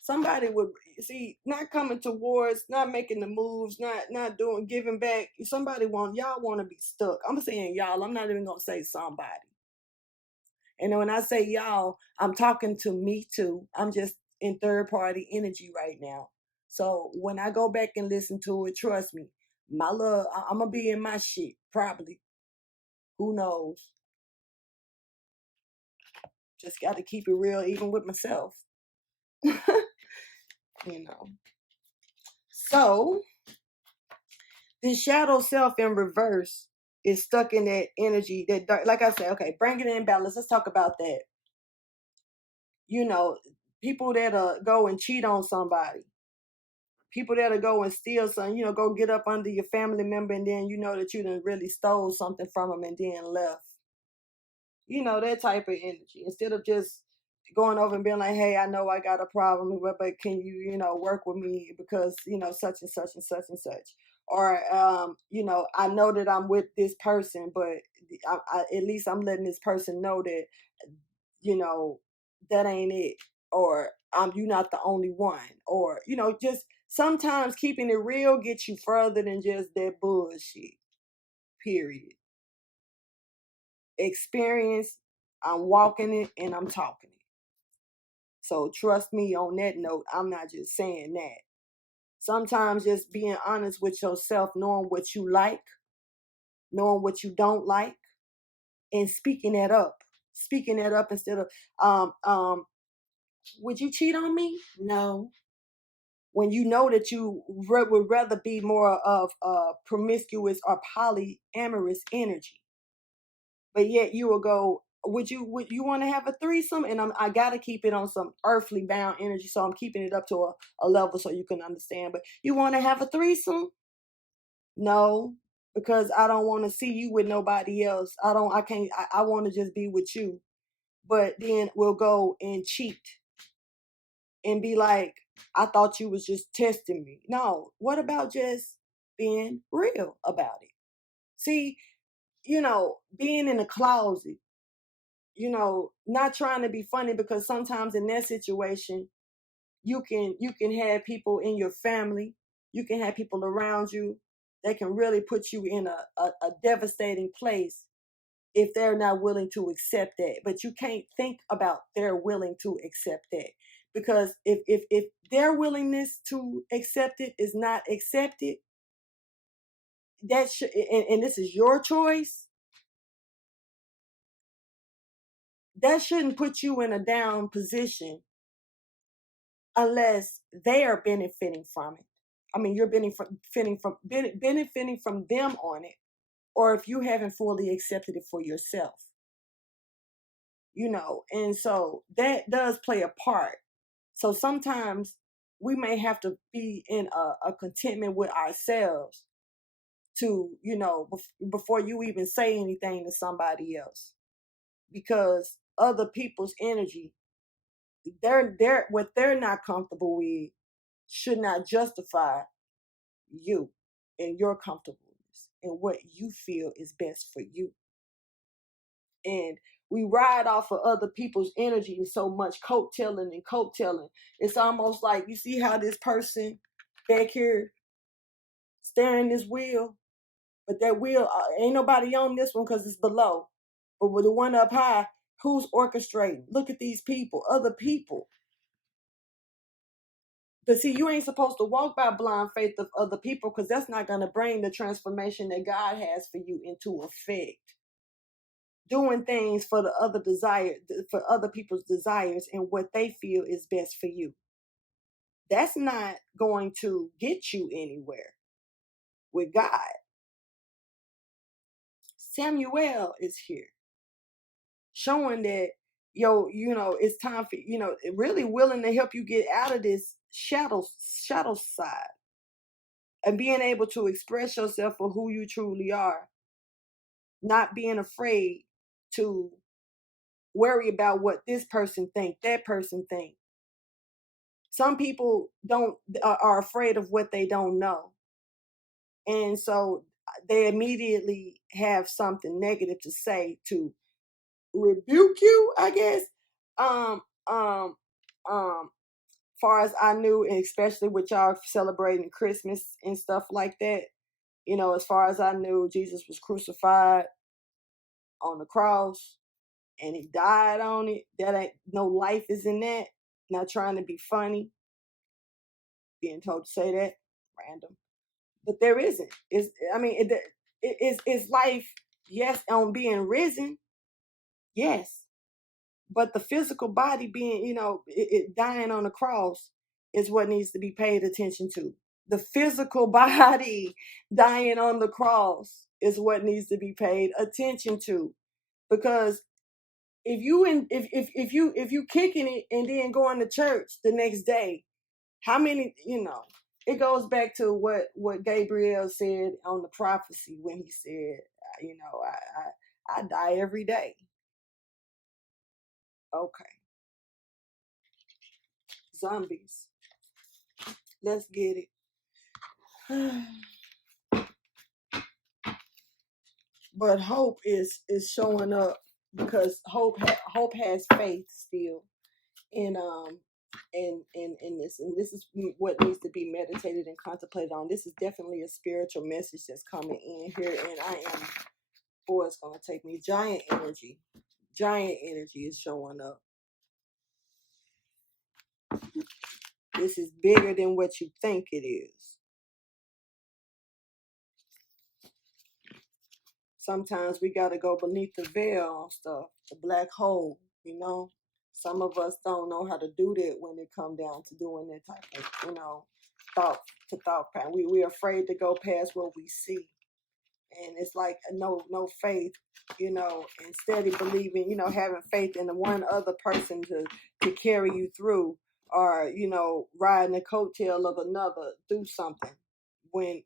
somebody would see not coming towards, not making the moves, not doing giving back. Somebody y'all want to be stuck. I'm saying y'all. I'm not even gonna say somebody. And when I say y'all, I'm talking to me too. I'm just in third party energy right now. So when I go back and listen to it, trust me, my love, I'm gonna be in my shit probably. Who knows? Just got to keep it real, even with myself. you know. So the shadow self in reverse is stuck in that energy, that dark, like I said, okay, bring it in balance. Let's talk about that. People that go and cheat on somebody, people that'll go and steal something, go get up under your family member, and then you know that you done really stole something from them and then left. That type of energy. Instead of just going over and being like, hey, I know I got a problem, but can you, work with me because, such and such and such and such. Or, I know that I'm with this person, but at least I'm letting this person know that, that ain't it. Or you're not the only one. Or, just sometimes keeping it real gets you further than just that bullshit. Period. Experience, I'm walking it and I'm talking it. So trust me on that note, I'm not just saying that. Sometimes just being honest with yourself, knowing what you like, knowing what you don't like, and speaking that up. Speaking that up instead of, would you cheat on me? No. When you know that you would rather be more of a promiscuous or polyamorous energy, but yet you will go, would you want to have a threesome? And I gotta keep it on some earthly bound energy, so I'm keeping it up to a level so you can understand. But you want to have a threesome? No, because I don't want to see you with nobody else. I can't. I want to just be with you. But then we'll go and cheat and be like, I thought you was just testing me. No, what about just being real about it? See, being in the closet, not trying to be funny, because sometimes in that situation, you can have people in your family, you can have people around you that can really put you in a devastating place if they're not willing to accept that. But you can't think about they're willing to accept that, because if their willingness to accept it is not accepted, that should, and this is your choice, that shouldn't put you in a down position unless they are benefiting from it. I mean, you're benefiting from them on it, or if you haven't fully accepted it for yourself. And so that does play a part. So sometimes we may have to be in a contentment with ourselves to, before you even say anything to somebody else. because other people's energy, they're what they're not comfortable with should not justify you and your comfortableness and what you feel is best for you. And we ride off of other people's energy and so much coattailing and coattailing. It's almost like, you see how this person back here steering this wheel, but that wheel, ain't nobody on this one because it's below. But with the one up high, who's orchestrating? Look at these people, other people. But see, you ain't supposed to walk by blind faith of other people, because that's not going to bring the transformation that God has for you into effect. Doing things for the other desire, for other people's desires and what they feel is best for you. That's not going to get you anywhere with God. Samuel is here, showing that, it's time for, really willing to help you get out of this shadow side and being able to express yourself for who you truly are, not being afraid to worry about what this person think, that person think. Some people are afraid of what they don't know, and so they immediately have something negative to say to rebuke you, I guess. um um um Far as I knew, and especially with y'all celebrating Christmas and stuff like that, as far as I knew, Jesus was crucified on the cross and he died on it. That ain't no life is in that. Not trying to be funny, being told to say that, random, but there isn't. It's life, yes, on being risen, yes, but the physical body being, it dying on the cross is what needs to be paid attention to. The physical body dying on the cross is what needs to be paid attention to, because if you kicking it and then going to church the next day, how many, it goes back to what Gabriel said on the prophecy when he said, I die every day. Okay, zombies, let's get it. But hope is showing up, because hope has faith still in in this, and this is what needs to be meditated and contemplated on. This is definitely a spiritual message that's coming in here, and it's gonna take me. Giant energy is showing up. This is bigger than what you think it is. Sometimes we got to go beneath the veil on stuff, the black hole, Some of us don't know how to do that when it come down to doing that type of, thought to thought pattern. We're afraid to go past what we see. And it's like no faith, and steady believing, having faith in the one other person to carry you through, or, riding the coattail of another through something, when,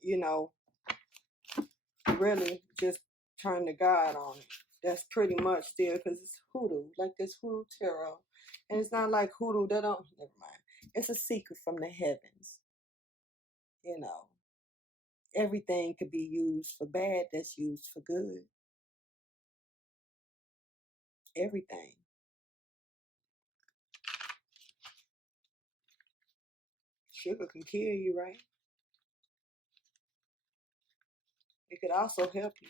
really just turn to God on it. That's pretty much still, because it's hoodoo, like this hoodoo tarot. And it's not like hoodoo that don't, never mind. It's a secret from the heavens. Everything could be used for bad that's used for good. Everything. Sugar can kill you, right? It could also help you.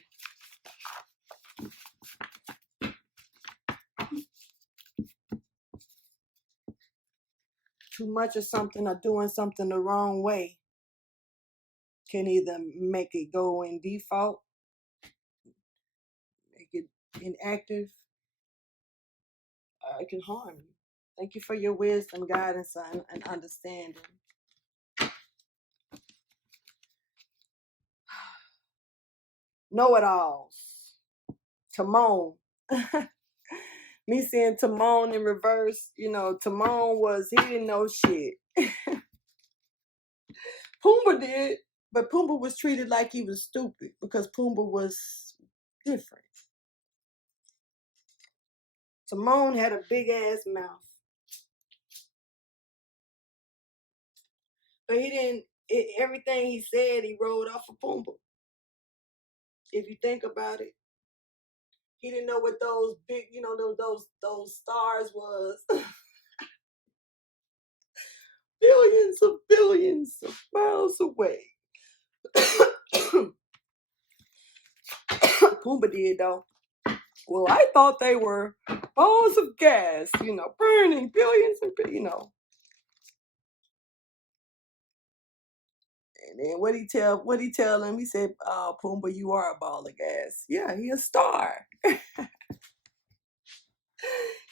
Too much of something or doing something the wrong way can either make it go in default, make it inactive, it can harm you. Thank you for your wisdom, guidance, and understanding. Know-it-alls. Timon. Me seeing Timon in reverse, Timon he didn't know shit. Pumbaa did, but Pumbaa was treated like he was stupid because Pumbaa was different. Timon had a big ass mouth. But he didn't, everything he said, he rolled off of Pumbaa. If you think about it, he didn't know what those big, those stars was. billions of miles away. Pumbaa did though. Well, I thought they were balls of gas, burning billions and And then what he tell him? He said, Pumbaa, you are a ball of gas. Yeah, he a star.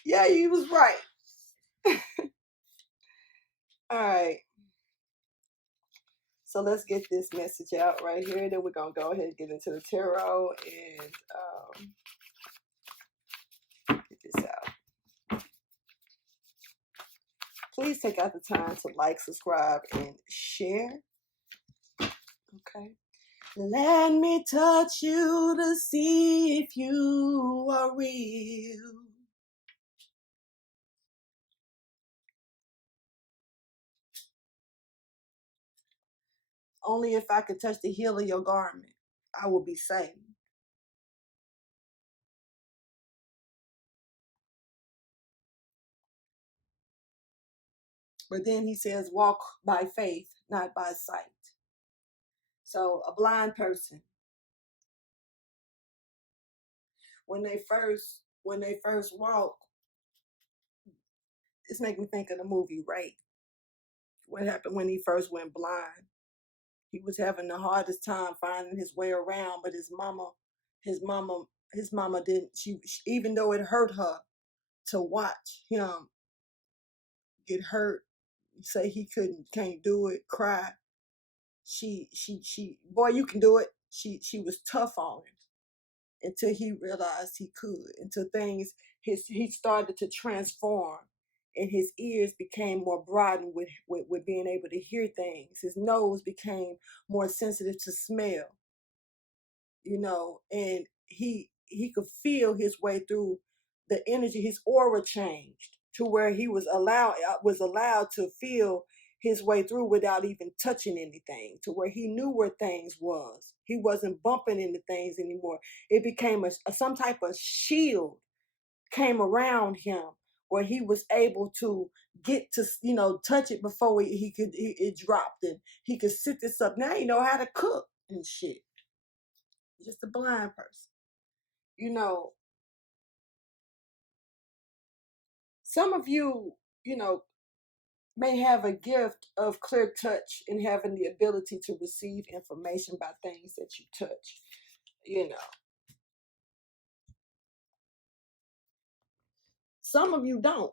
Yeah, he was right. All right. So let's get this message out right here. Then we're going to go ahead and get into the tarot and get this out. Please take out the time to like, subscribe, and share. Okay. Let me touch you to see if you are real. Only if I could touch the heel of your garment, I will be saved. But then he says, walk by faith, not by sight. So a blind person, when they first walk, this makes me think of the movie Ray. What happened when he first went blind? He was having the hardest time finding his way around, but his mama didn't. She even though it hurt her to watch him get hurt, say he can't do it, cry. She, boy, you can do it. She was tough on him until he realized he could. Until he started to transform, and his ears became more broadened with being able to hear things. His nose became more sensitive to smell, and he could feel his way through the energy. His aura changed to where he was allowed to feel his way through without even touching anything, to where he knew where things was. He wasn't bumping into things anymore. It became some type of shield came around him where he was able to get to touch it before it dropped, and he could sit this up. Now you know how to cook and shit. Just a blind person. Some of you, may have a gift of clear touch and having the ability to receive information about things that you touch. Some of you don't.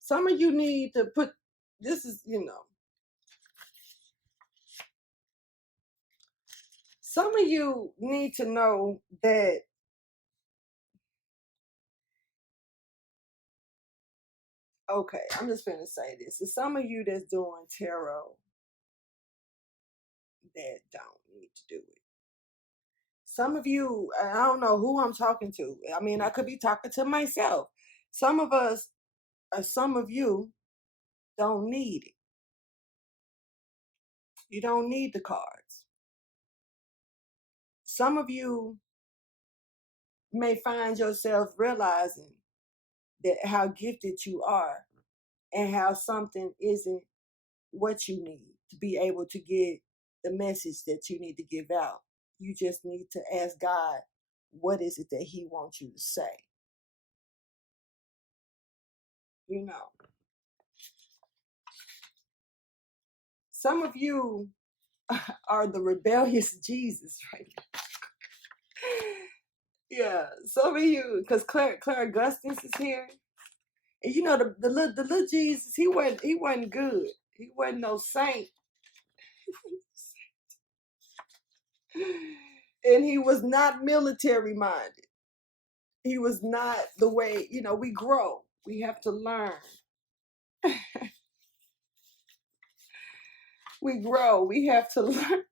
Some of you need to put, this is, some of you need to know that okay, I'm just going to say this. So some of you that's doing tarot that don't need to do it. Some of you, I don't know who I'm talking to. I mean, I could be talking to myself. Some of us, or some of you, don't need it. You don't need the cards. Some of you may find yourself realizing that how gifted you are and how something isn't what you need to be able to get the message that you need to give out. You just need to ask God, what is it that he wants you to say? Some of you are the rebellious Jesus, right? Yeah, some of you, because Claire Augustus is here, and the little Jesus, he wasn't good. He wasn't no saint, and he was not military minded. He was not the way we grow. We have to learn. We grow. We have to learn.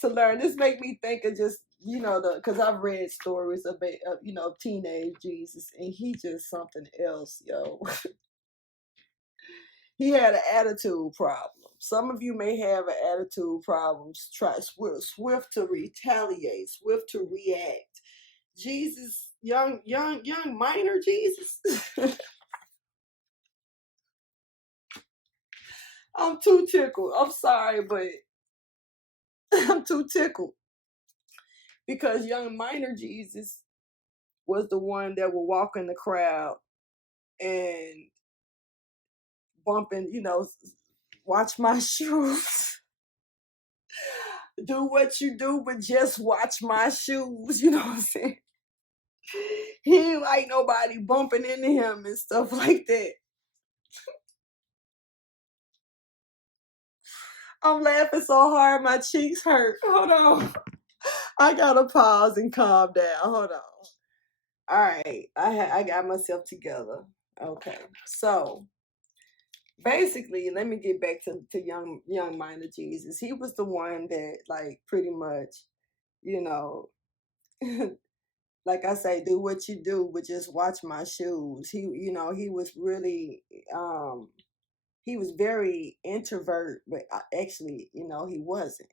To learn. This make me think of just because I've read stories about teenage Jesus, and he just something else, yo. He had an attitude problem. Some of you may have an attitude problem. Try swift to retaliate, swift to react. Jesus, young minor Jesus. I'm too tickled. I'm sorry, but I'm too tickled because young minor Jesus was the one that would walk in the crowd and bumping, watch my shoes. Do what you do, but just watch my shoes. You know what I'm saying? He ain't like nobody bumping into him and stuff like that. I'm laughing so hard my cheeks hurt. Hold on. I gotta pause and calm down. Hold on. All right. I got myself together. Okay. So basically, let me get back to young minor Jesus. He was the one that like pretty much, you know, like I say, do what you do, but just watch my shoes. He was really, he was very introvert, but actually, he wasn't.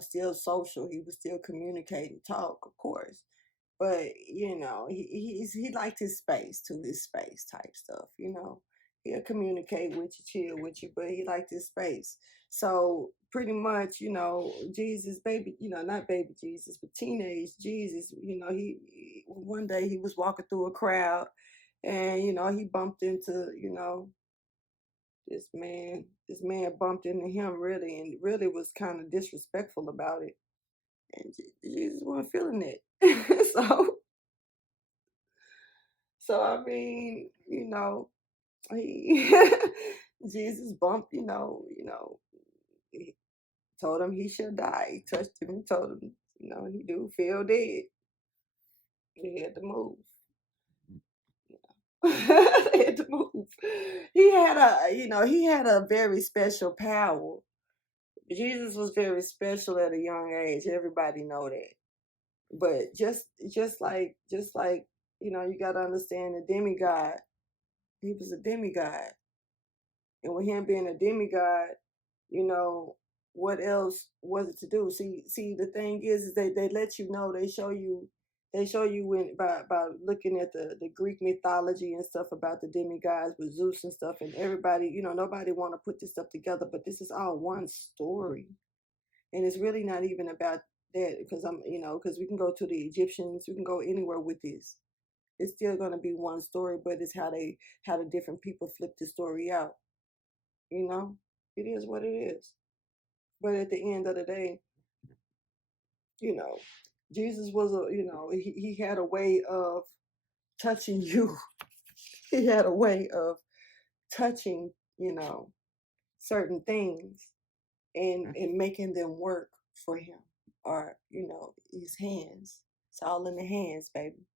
Still social. He was still communicating, talk, of course. But he liked his space to his space type stuff. He'll communicate with you, chill with you, but he liked his space. So pretty much, Jesus, baby, not baby Jesus, but teenage Jesus. He one day he was walking through a crowd, and he bumped into this man. This man bumped into him really, and really was kind of disrespectful about it. And Jesus wasn't feeling it, so I mean, he Jesus bumped, he told him he should die. He touched him and told him, he do feel dead. He had to move. He had to move. He had a very special power. Jesus was very special at a young age. Everybody know that. But just like you got to understand the demigod. He was a demigod, and with him being a demigod, you know what else was it to do? See, the thing is they let you know. They show you when by looking at the Greek mythology and stuff about the demigods with Zeus and stuff, and everybody, nobody want to put this stuff together, but this is all one story, and it's really not even about that because we can go to the Egyptians, we can go anywhere with this. It's still gonna be one story, but it's how the different people flip the story out. You know, it is what it is. But at the end of the day, you know, Jesus was he had a way of touching you. He had a way of touching, certain things and making them work for him, or his hands. It's all in the hands, baby.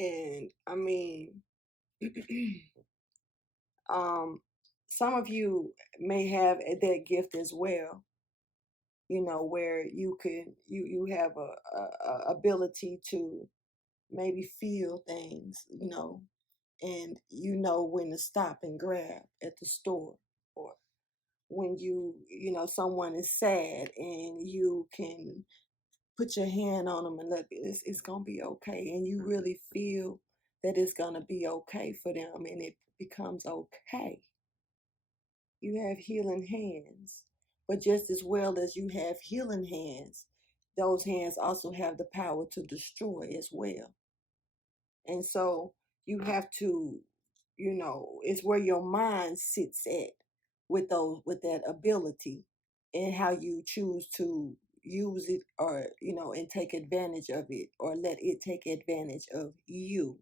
And I mean, some of you may have that gift as well, where you have a ability to maybe feel things, and when to stop and grab at the store, or when someone is sad and you can put your hand on them and look, it's gonna be okay, and you really feel that it's gonna be okay for them, and it becomes okay. You have healing hands, but just as well as you have healing hands, those hands also have the power to destroy as well. And so you have to, it's where your mind sits at with that ability, and how you choose to use it, or and take advantage of it, or let it take advantage of you.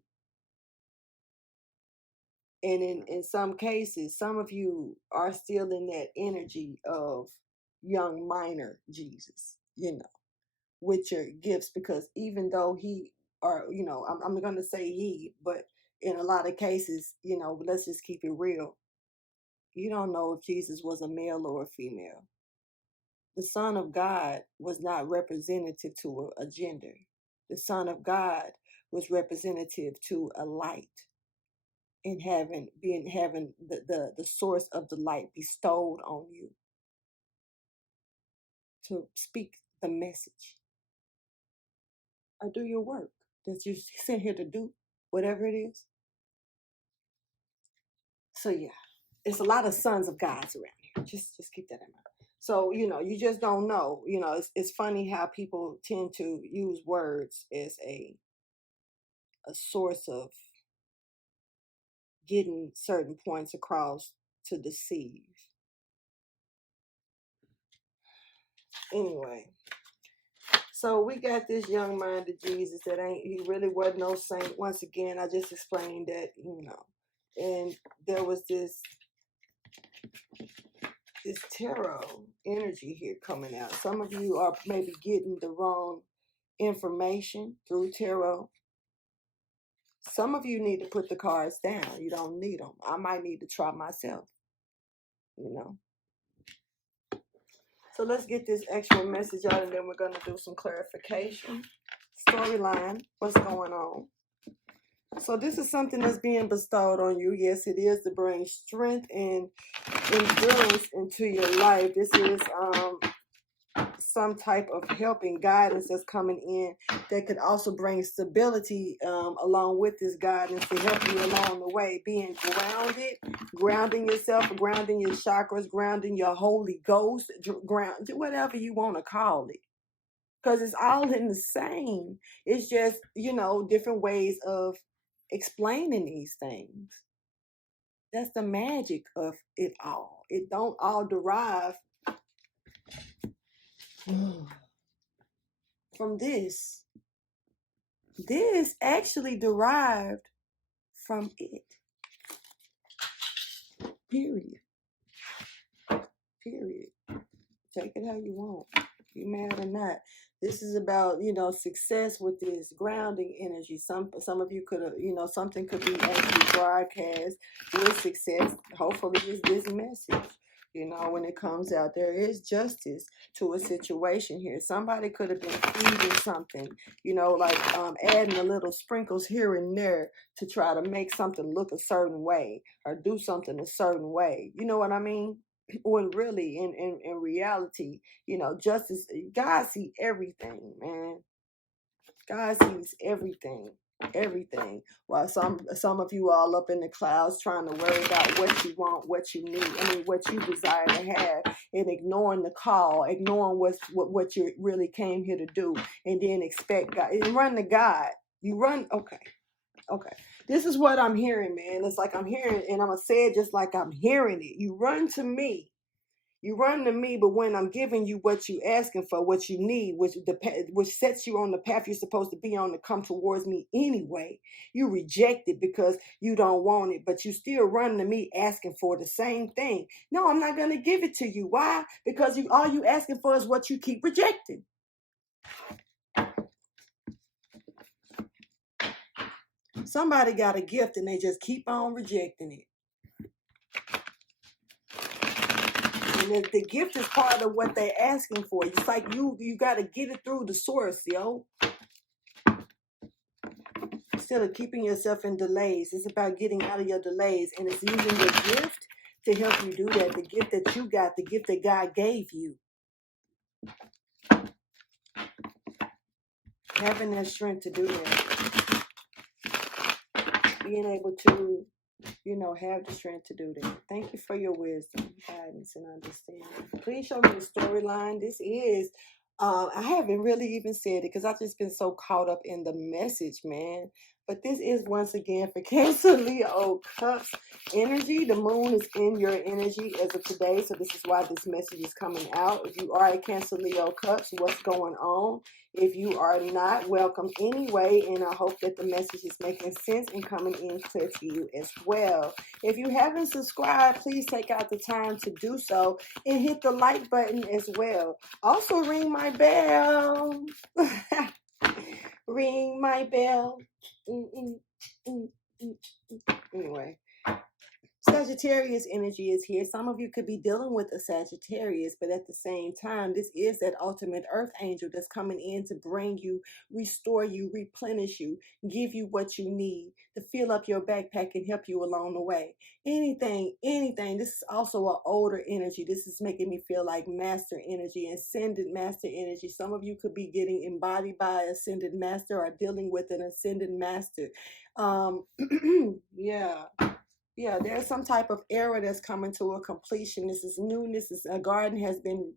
And in some cases, some of you are still in that energy of young minor Jesus, with your gifts, because even though he, or I'm going to say he, but in a lot of cases, let's just keep it real. You don't know if Jesus was a male or a female. The Son of God was not representative to a gender. The Son of God was representative to a light, and having the source of the light bestowed on you to speak the message or do your work that you're sent here to do, whatever it is. So yeah, it's a lot of sons of gods around here. Just keep that in mind. So, you just don't know. It's funny how people tend to use words as a source of getting certain points across to deceive. Anyway, so we got this young-minded Jesus that he really wasn't no saint. Once again, I just explained that, and there was this tarot energy here coming out. Some of you are maybe getting the wrong information through tarot. Some of you need to put the cards down. You don't need them. I might need to try myself, So let's get this actual message out, and then we're going to do some clarification. Storyline, what's going on? So this is something that's being bestowed on you. Yes, it is to bring strength and endurance into your life. This is some type of help and guidance that's coming in that could also bring stability along with this guidance to help you along the way. Being grounded, grounding yourself, grounding your chakras, grounding your Holy Ghost, ground, whatever you want to call it. Because it's all in the same. It's just, different ways of explaining these things. That's the magic of it all. It don't all derive from this. This actually derived from it. Period. Take it how you want. You mad or not. This is about, success with this grounding energy. Some of you could have, something could be actually broadcast with success. Hopefully it's this message. When it comes out, there is justice to a situation here. Somebody could have been feeding something, like adding a little sprinkles here and there to try to make something look a certain way or do something a certain way. You know what I mean? When really, in reality, justice, God sees everything, man. God sees everything. While some of you all up in the clouds trying to worry about what you want, what you need, what you desire to have, and ignoring the call, ignoring what you really came here to do, and then expect God and run to God. You run, okay. This is what I'm hearing, man. It's like I'm hearing, and I'm gonna say it just like I'm hearing it. You run to me. You run to me, but when I'm giving you what you asking for, what you need, which sets you on the path you're supposed to be on to come towards me anyway, you reject it because you don't want it, but you still run to me asking for the same thing. No, I'm not going to give it to you. Why? Because all you asking for is what you keep rejecting. Somebody got a gift and they just keep on rejecting it. And the gift is part of what they're asking for. It's like you got to get it through the source, yo. Instead of keeping yourself in delays, it's about getting out of your delays. And it's using your gift to help you do that. The gift that you got, the gift that God gave you. Having that strength to do that. Being able to, have the strength to do that. Thank you for your wisdom, guidance, and understanding. Please show me the storyline. This is, I haven't really even said it because I've just been so caught up in the message, man. But this is once again for Cancer, Leo, Cusp energy. The moon is in your energy as of today. So this is why this message is coming out. If you are a Cancer, Leo, Cusp, what's going on? If you are not, welcome anyway. And I hope that the message is making sense and coming in clear to you as well. If you haven't subscribed, please take out the time to do so and hit the like button as well. Also ring my bell. Ring my bell. Anyway, Sagittarius energy is here. Some of you could be dealing with a Sagittarius, but at the same time, this is that ultimate earth angel that's coming in to bring you, restore you, replenish you, give you what you need to fill up your backpack and help you along the way. Anything. This is also an older energy. This is making me feel like master energy, ascended master energy. Some of you could be getting embodied by ascended master or dealing with an ascended master. Yeah. Yeah, there's some type of era that's coming to a completion. This is newness. This a garden has been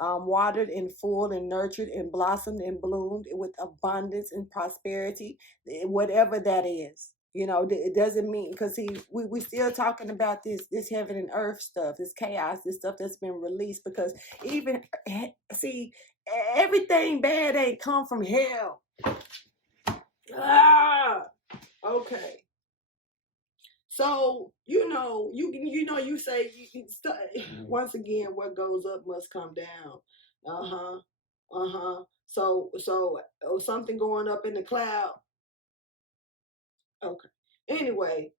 watered and full and nurtured and blossomed and bloomed with abundance and prosperity, whatever that is. You know, it doesn't mean, because we still talking about this heaven and earth stuff, this chaos, this stuff that's been released, because even see, everything bad ain't come from hell. Okay. So, you say, once again, what goes up must come down. So something going up in the cloud. Okay. Anyway,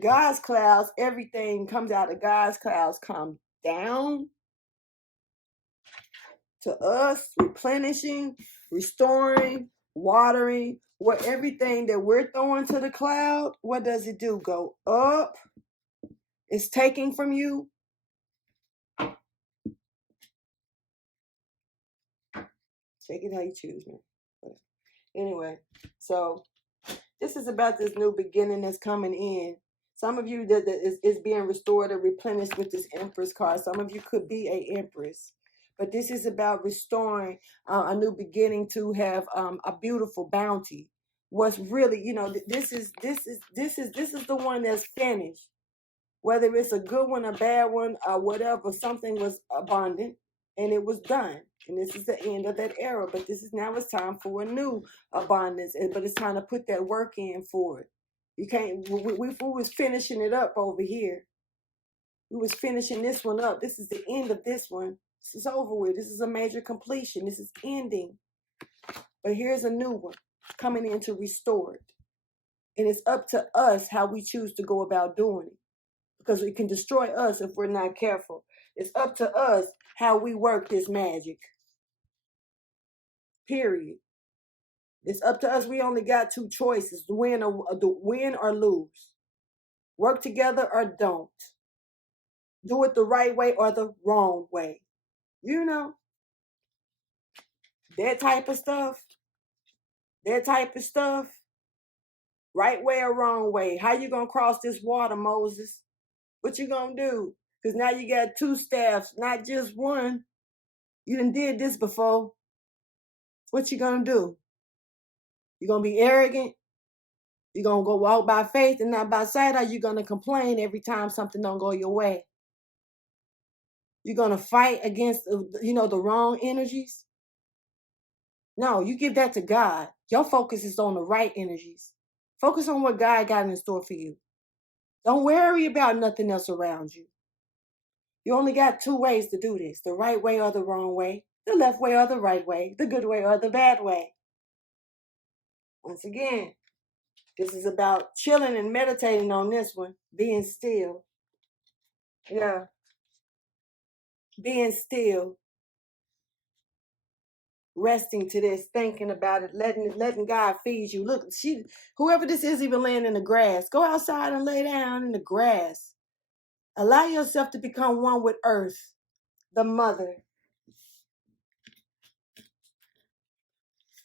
God's clouds, everything comes out of God's clouds, come down to us, replenishing, restoring, watering. What everything that we're throwing to the cloud, what does it do? Go up. It's taking from you. Take it how you choose, man. But anyway, so this is about this new beginning that's coming in. Some of you that is being restored or replenished with this Empress card. Some of you could be a Empress. But this is about restoring a new beginning to have a beautiful bounty. What's really, this is the one that's finished. Whether it's a good one, a bad one, or whatever, something was abundant and it was done. And this is the end of that era. But now it's time for a new abundance. But it's time to put that work in for it. You can't, we was finishing it up over here. We was finishing this one up. This is the end of this one. This is over with. This is a major completion. This is ending. But here's a new one coming in to restore it. And it's up to us how we choose to go about doing it, because it can destroy us if we're not careful. It's up to us how we work this magic. Period. It's up to us. We only got two choices: to win or lose. Work together or don't. Do it the right way or the wrong way. That type of stuff. Right way or wrong way. How you gonna cross this water, Moses? What you gonna do? Because now you got two staffs, not just one. You done did this before. What you gonna do? You gonna be arrogant? You gonna go walk by faith and not by sight? Or you gonna complain every time something don't go your way? You gonna fight against the wrong energies? No, you give that to God. Your focus is on the right energies. Focus on what God got in store for you. Don't worry about nothing else around you. You only got two ways to do this: the right way or the wrong way, the left way or the right way, the good way or the bad way. Once again, this is about chilling and meditating on this one, being still. Yeah. Being still, resting to this, thinking about it, letting God feed you. Look, whoever this is, even laying in the grass, go outside and lay down in the grass. Allow yourself to become one with Earth, the mother.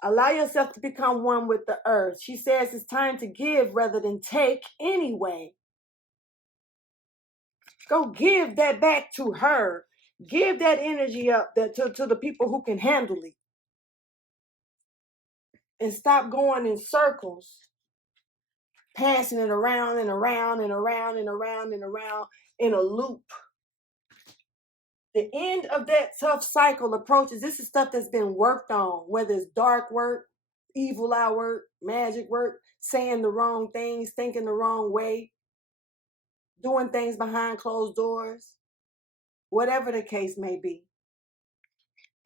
Allow yourself to become one with the earth. She says it's time to give rather than take anyway. Go give that back to her. Give that energy up to the people who can handle it. And stop going in circles, passing it around and around and around and around and around in a loop. The end of that tough cycle approaches. This is stuff that's been worked on, whether it's dark work, evil eye work, magic work, saying the wrong things, thinking the wrong way, doing things behind closed doors, whatever the case may be.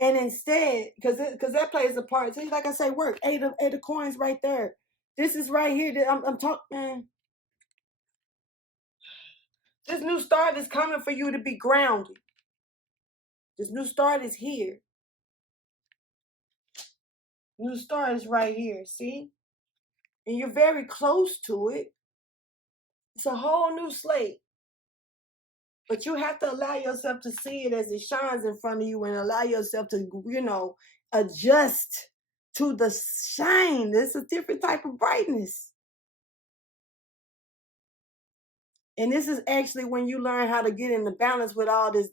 And instead, because that plays a part, see, like I say, work, eight of coins right there. This is right here that I'm talking, man. This new start is coming for you to be grounded. This new start is here. New start is right here, see? And you're very close to it. It's a whole new slate. But you have to allow yourself to see it as it shines in front of you and allow yourself to, adjust to the shine. It's a different type of brightness. And this is actually when you learn how to get into balance with all this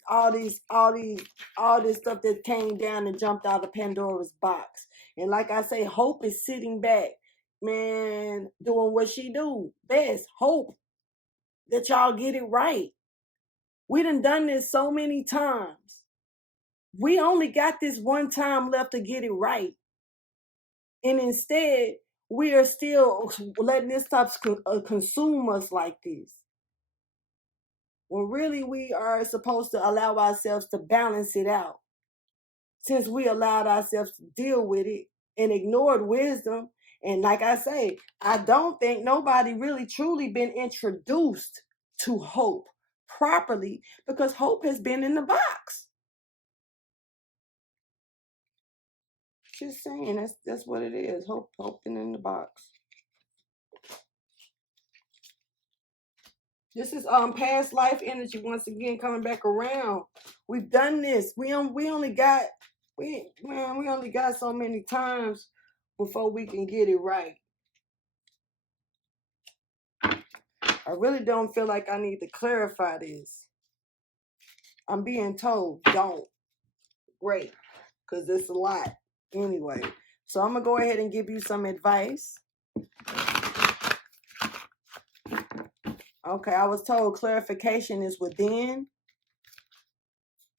stuff that came down and jumped out of Pandora's box. And like I say, Hope is sitting back, man, doing what she do best. Hope that y'all get it right. We done this so many times. We only got this one time left to get it right. And instead, we are still letting this stuff consume us like this. When really we are supposed to allow ourselves to balance it out. Since we allowed ourselves to deal with it and ignored wisdom. And like I say, I don't think nobody really truly been introduced to hope properly because hope has been in the box. Just saying, that's what it is. Hope been in the box. This is past life energy once again coming back around. We've done this. We only got so many times before we can get it right. I really don't feel like I need to clarify this. I'm being told don't. Great, because it's a lot anyway. So I'm gonna go ahead and give you some advice. Okay, I was told clarification is within.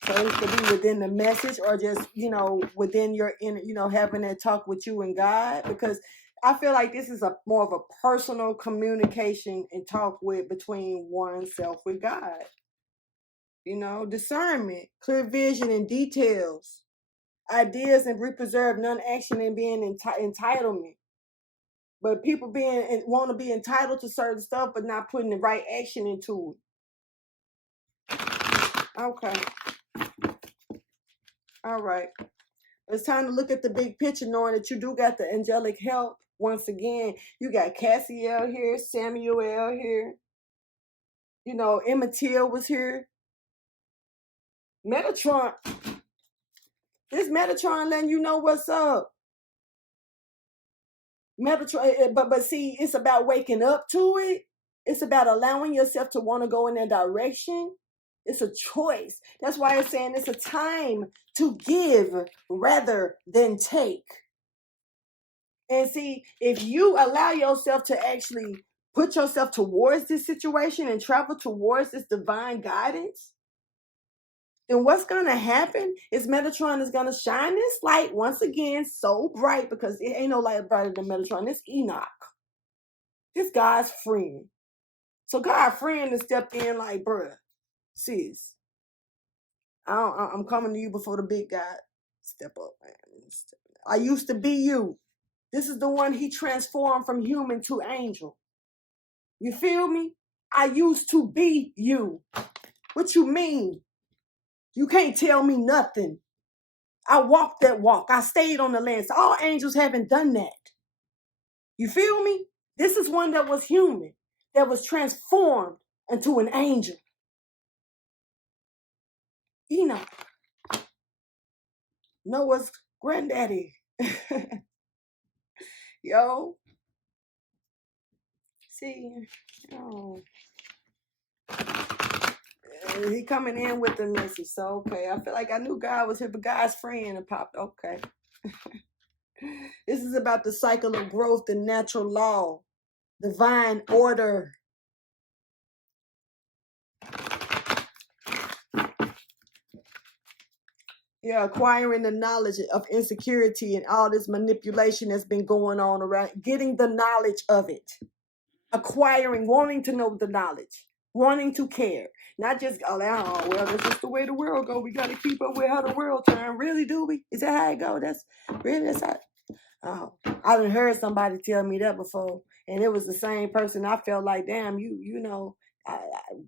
So it could be within the message or just, within your inner, having that talk with you and God. Because I feel like this is more of a personal communication and talk between oneself with God. Discernment, clear vision and details, ideas and preserve non-action and being entitlement. But people want to be entitled to certain stuff, but not putting the right action into it. Okay. All right. It's time to look at the big picture, knowing that you do got the angelic help. Once again, you got Cassiel here, Samuel here. Emma was here. Metatron. This Metatron letting you know what's up. Metatron, but see, it's about waking up to it. It's about allowing yourself to want to go in that direction. It's a choice. That's why it's saying it's a time to give rather than take. And see, if you allow yourself to actually put yourself towards this situation and travel towards this divine guidance, then what's going to happen is Metatron is going to shine this light once again so bright, because it ain't no light brighter than Metatron. It's Enoch. This God's friend. So God's friend has stepped in like, bruh, sis, I'm coming to you before the big guy. Step up, man. I used to be you. This is the one he transformed from human to angel. You feel me? I used to be you. What you mean? You can't tell me nothing. I walked that walk. I stayed on the land. So all angels haven't done that. You feel me? This is one that was human, that was transformed into an angel. Enoch. Noah's granddaddy. Yo. See, he coming in with the message. So, okay, I feel like I knew God was here, but God's friend and popped. Okay. This is about the cycle of growth, the natural law, divine order. Yeah, acquiring the knowledge of insecurity and all this manipulation that's been going on around, getting the knowledge of it. Acquiring, wanting to know the knowledge, wanting to care. Not just, well, that's just the way the world go. We got to keep up with how the world turns. Really, do we? Is that how it go? That's how. Oh, I done heard somebody tell me that before, and it was the same person. I felt like, damn, you know,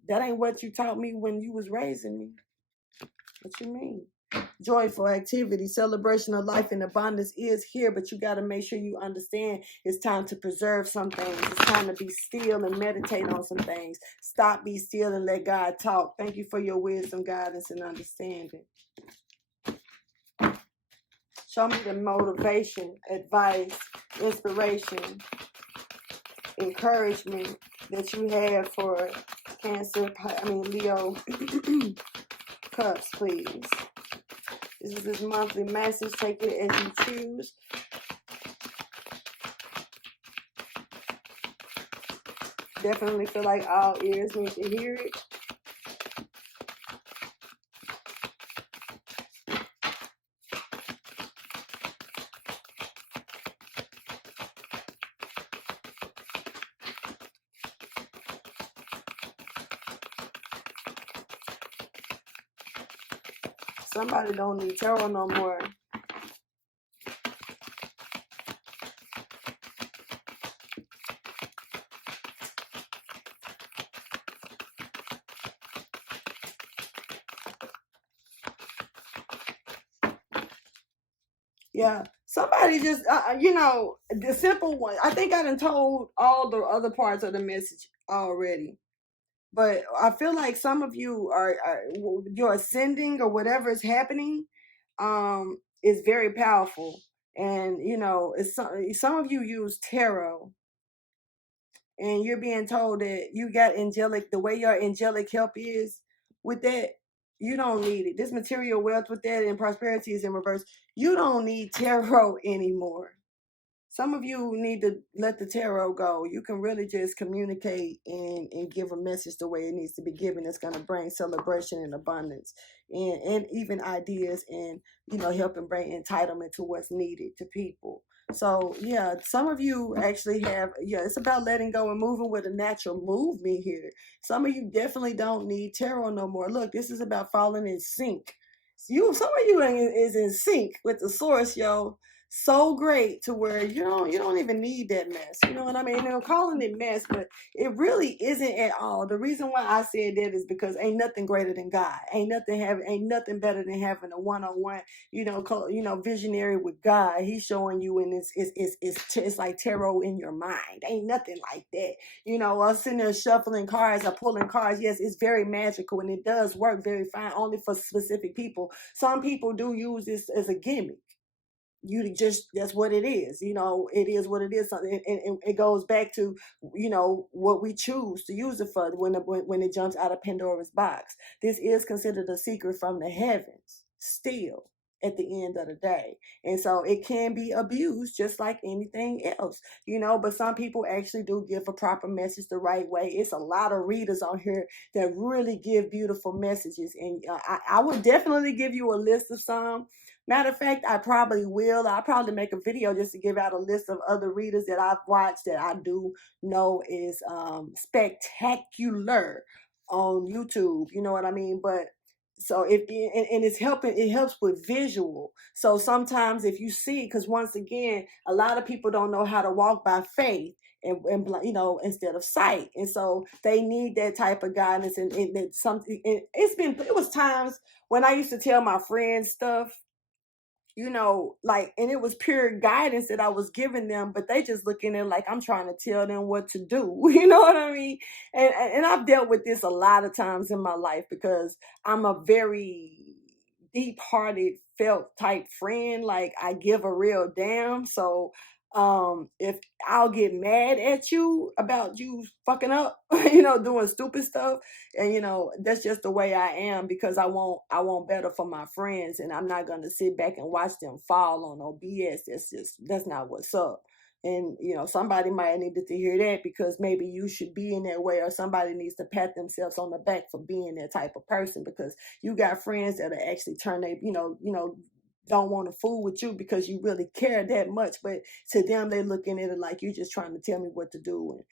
that ain't what you taught me when you was raising me. What you mean? Joyful activity, celebration of life and abundance is here, but you got to make sure you understand it's time to preserve some things. It's time to be still and meditate on some things. Stop, be still, and let God talk. Thank you for your wisdom, guidance, and understanding. Show me the motivation, advice, inspiration, encouragement that you have for Leo Cusp, please. This is his monthly message. Take it as you choose. Definitely feel like all ears need to hear it. Somebody don't need tarot no more. Yeah, somebody just, you know, the simple one. I think I done told all the other parts of the message already. But I feel like some of you are you're ascending or whatever is happening is very powerful. And, you know, it's some of you use tarot, and you're being told that you got angelic, the way your angelic help is with that, you don't need it. This material wealth with that and prosperity is in reverse. You don't need tarot anymore. Some of you need to let the tarot go. You can really just communicate and give a message the way it needs to be given. It's going to bring celebration and abundance and even ideas and, you know, helping bring entitlement to what's needed to people. So, yeah, some of you actually have, it's about letting go and moving with a natural movement here. Some of you definitely don't need tarot no more. Look, this is about falling in sync. Some of you is in sync with the source, yo, so great to where you don't even need that mess. You know what I mean? They're calling it mess, but it really isn't at all. The reason why I said that is because ain't nothing greater than God. Ain't nothing better than having a one-on-one, visionary with God. He's showing you, and it's like tarot in your mind. Ain't nothing like that. You know, us sitting there shuffling cards or pulling cards. Yes, it's very magical and it does work very fine only for specific people. Some people do use this as a gimmick. That's what it is. You know, it is what it is. And it goes back to, you know, what we choose to use it for when it jumps out of Pandora's box. This is considered a secret from the heavens still at the end of the day. And so it can be abused just like anything else, you know, but some people actually do give a proper message the right way. It's a lot of readers on here that really give beautiful messages. And I would definitely give you a list of some. Matter of fact, I probably will. I'll probably make a video just to give out a list of other readers that I've watched that I do know is spectacular on YouTube. You know what I mean? But so it's helping. It helps with visual. So sometimes if you see, because once again, a lot of people don't know how to walk by faith. And you know, instead of sight, and so they need that type of guidance. And something. It was times when I used to tell my friends stuff, you know, like, and it was pure guidance that I was giving them, but they just looking at it like I'm trying to tell them what to do. You know what I mean? And I've dealt with this a lot of times in my life because I'm a very deep-hearted, felt type friend. Like I give a real damn. So if I'll get mad at you about you fucking up, you know, doing stupid stuff, and you know, that's just the way I am because I want better for my friends, and I'm not gonna sit back and watch them fall on no BS. That's not what's up. And you know, somebody might have needed to hear that because maybe you should be in that way, or somebody needs to pat themselves on the back for being that type of person, because you got friends that are actually turn they, don't want to fool with you because you really care that much, but to them they looking at it like you're just trying to tell me what to do.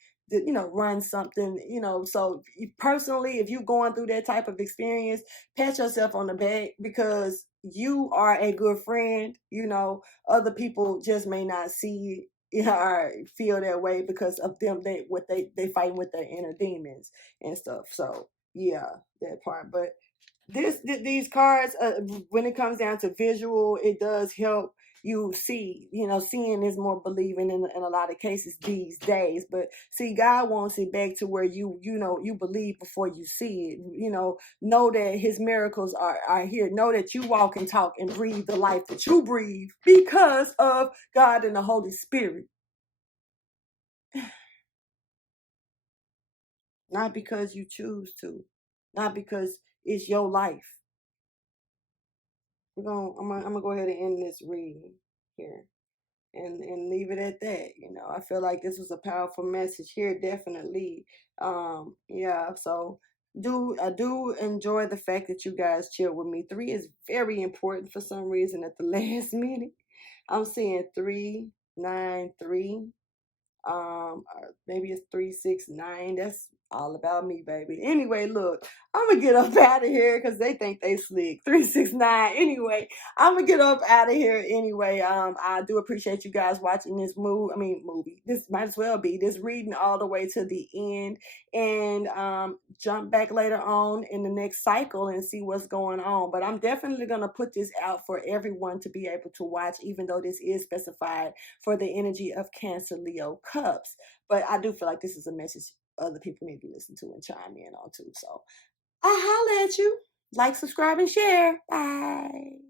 run something, so personally, if you're going through that type of experience, pat yourself on the back, because you are a good friend. Other people just may not see it, or feel that way because of them, they fighting with their inner demons and stuff. So yeah, that part. But these cards, when it comes down to visual, it does help you see. Seeing is more believing in a lot of cases these days. But see, God wants it back to where you believe before you see it. Know that his miracles are here. Know that you walk and talk and breathe the life that you breathe because of God and the Holy Spirit, not because you choose to, not because it's your life. I'm gonna go ahead and end this reading here, and leave it at that. I feel like this was a powerful message here, definitely. Yeah, so I do enjoy the fact that you guys chill with me. 3 is very important for some reason at the last minute. I'm seeing 393. Maybe it's 369. That's all about me, baby. Anyway, look, I'm gonna get up out of here because they think they slick. 369. Anyway, I'm gonna get up out of here anyway. I do appreciate you guys watching this movie. This might as well be this reading all the way to the end, and jump back later on in the next cycle and see what's going on. But I'm definitely gonna put this out for everyone to be able to watch, even though this is specified for the energy of Cancer, Leo, Cups. But I do feel like this is a message other people need to listen to and chime in on too. So I holla at you. Like, subscribe, and share. Bye.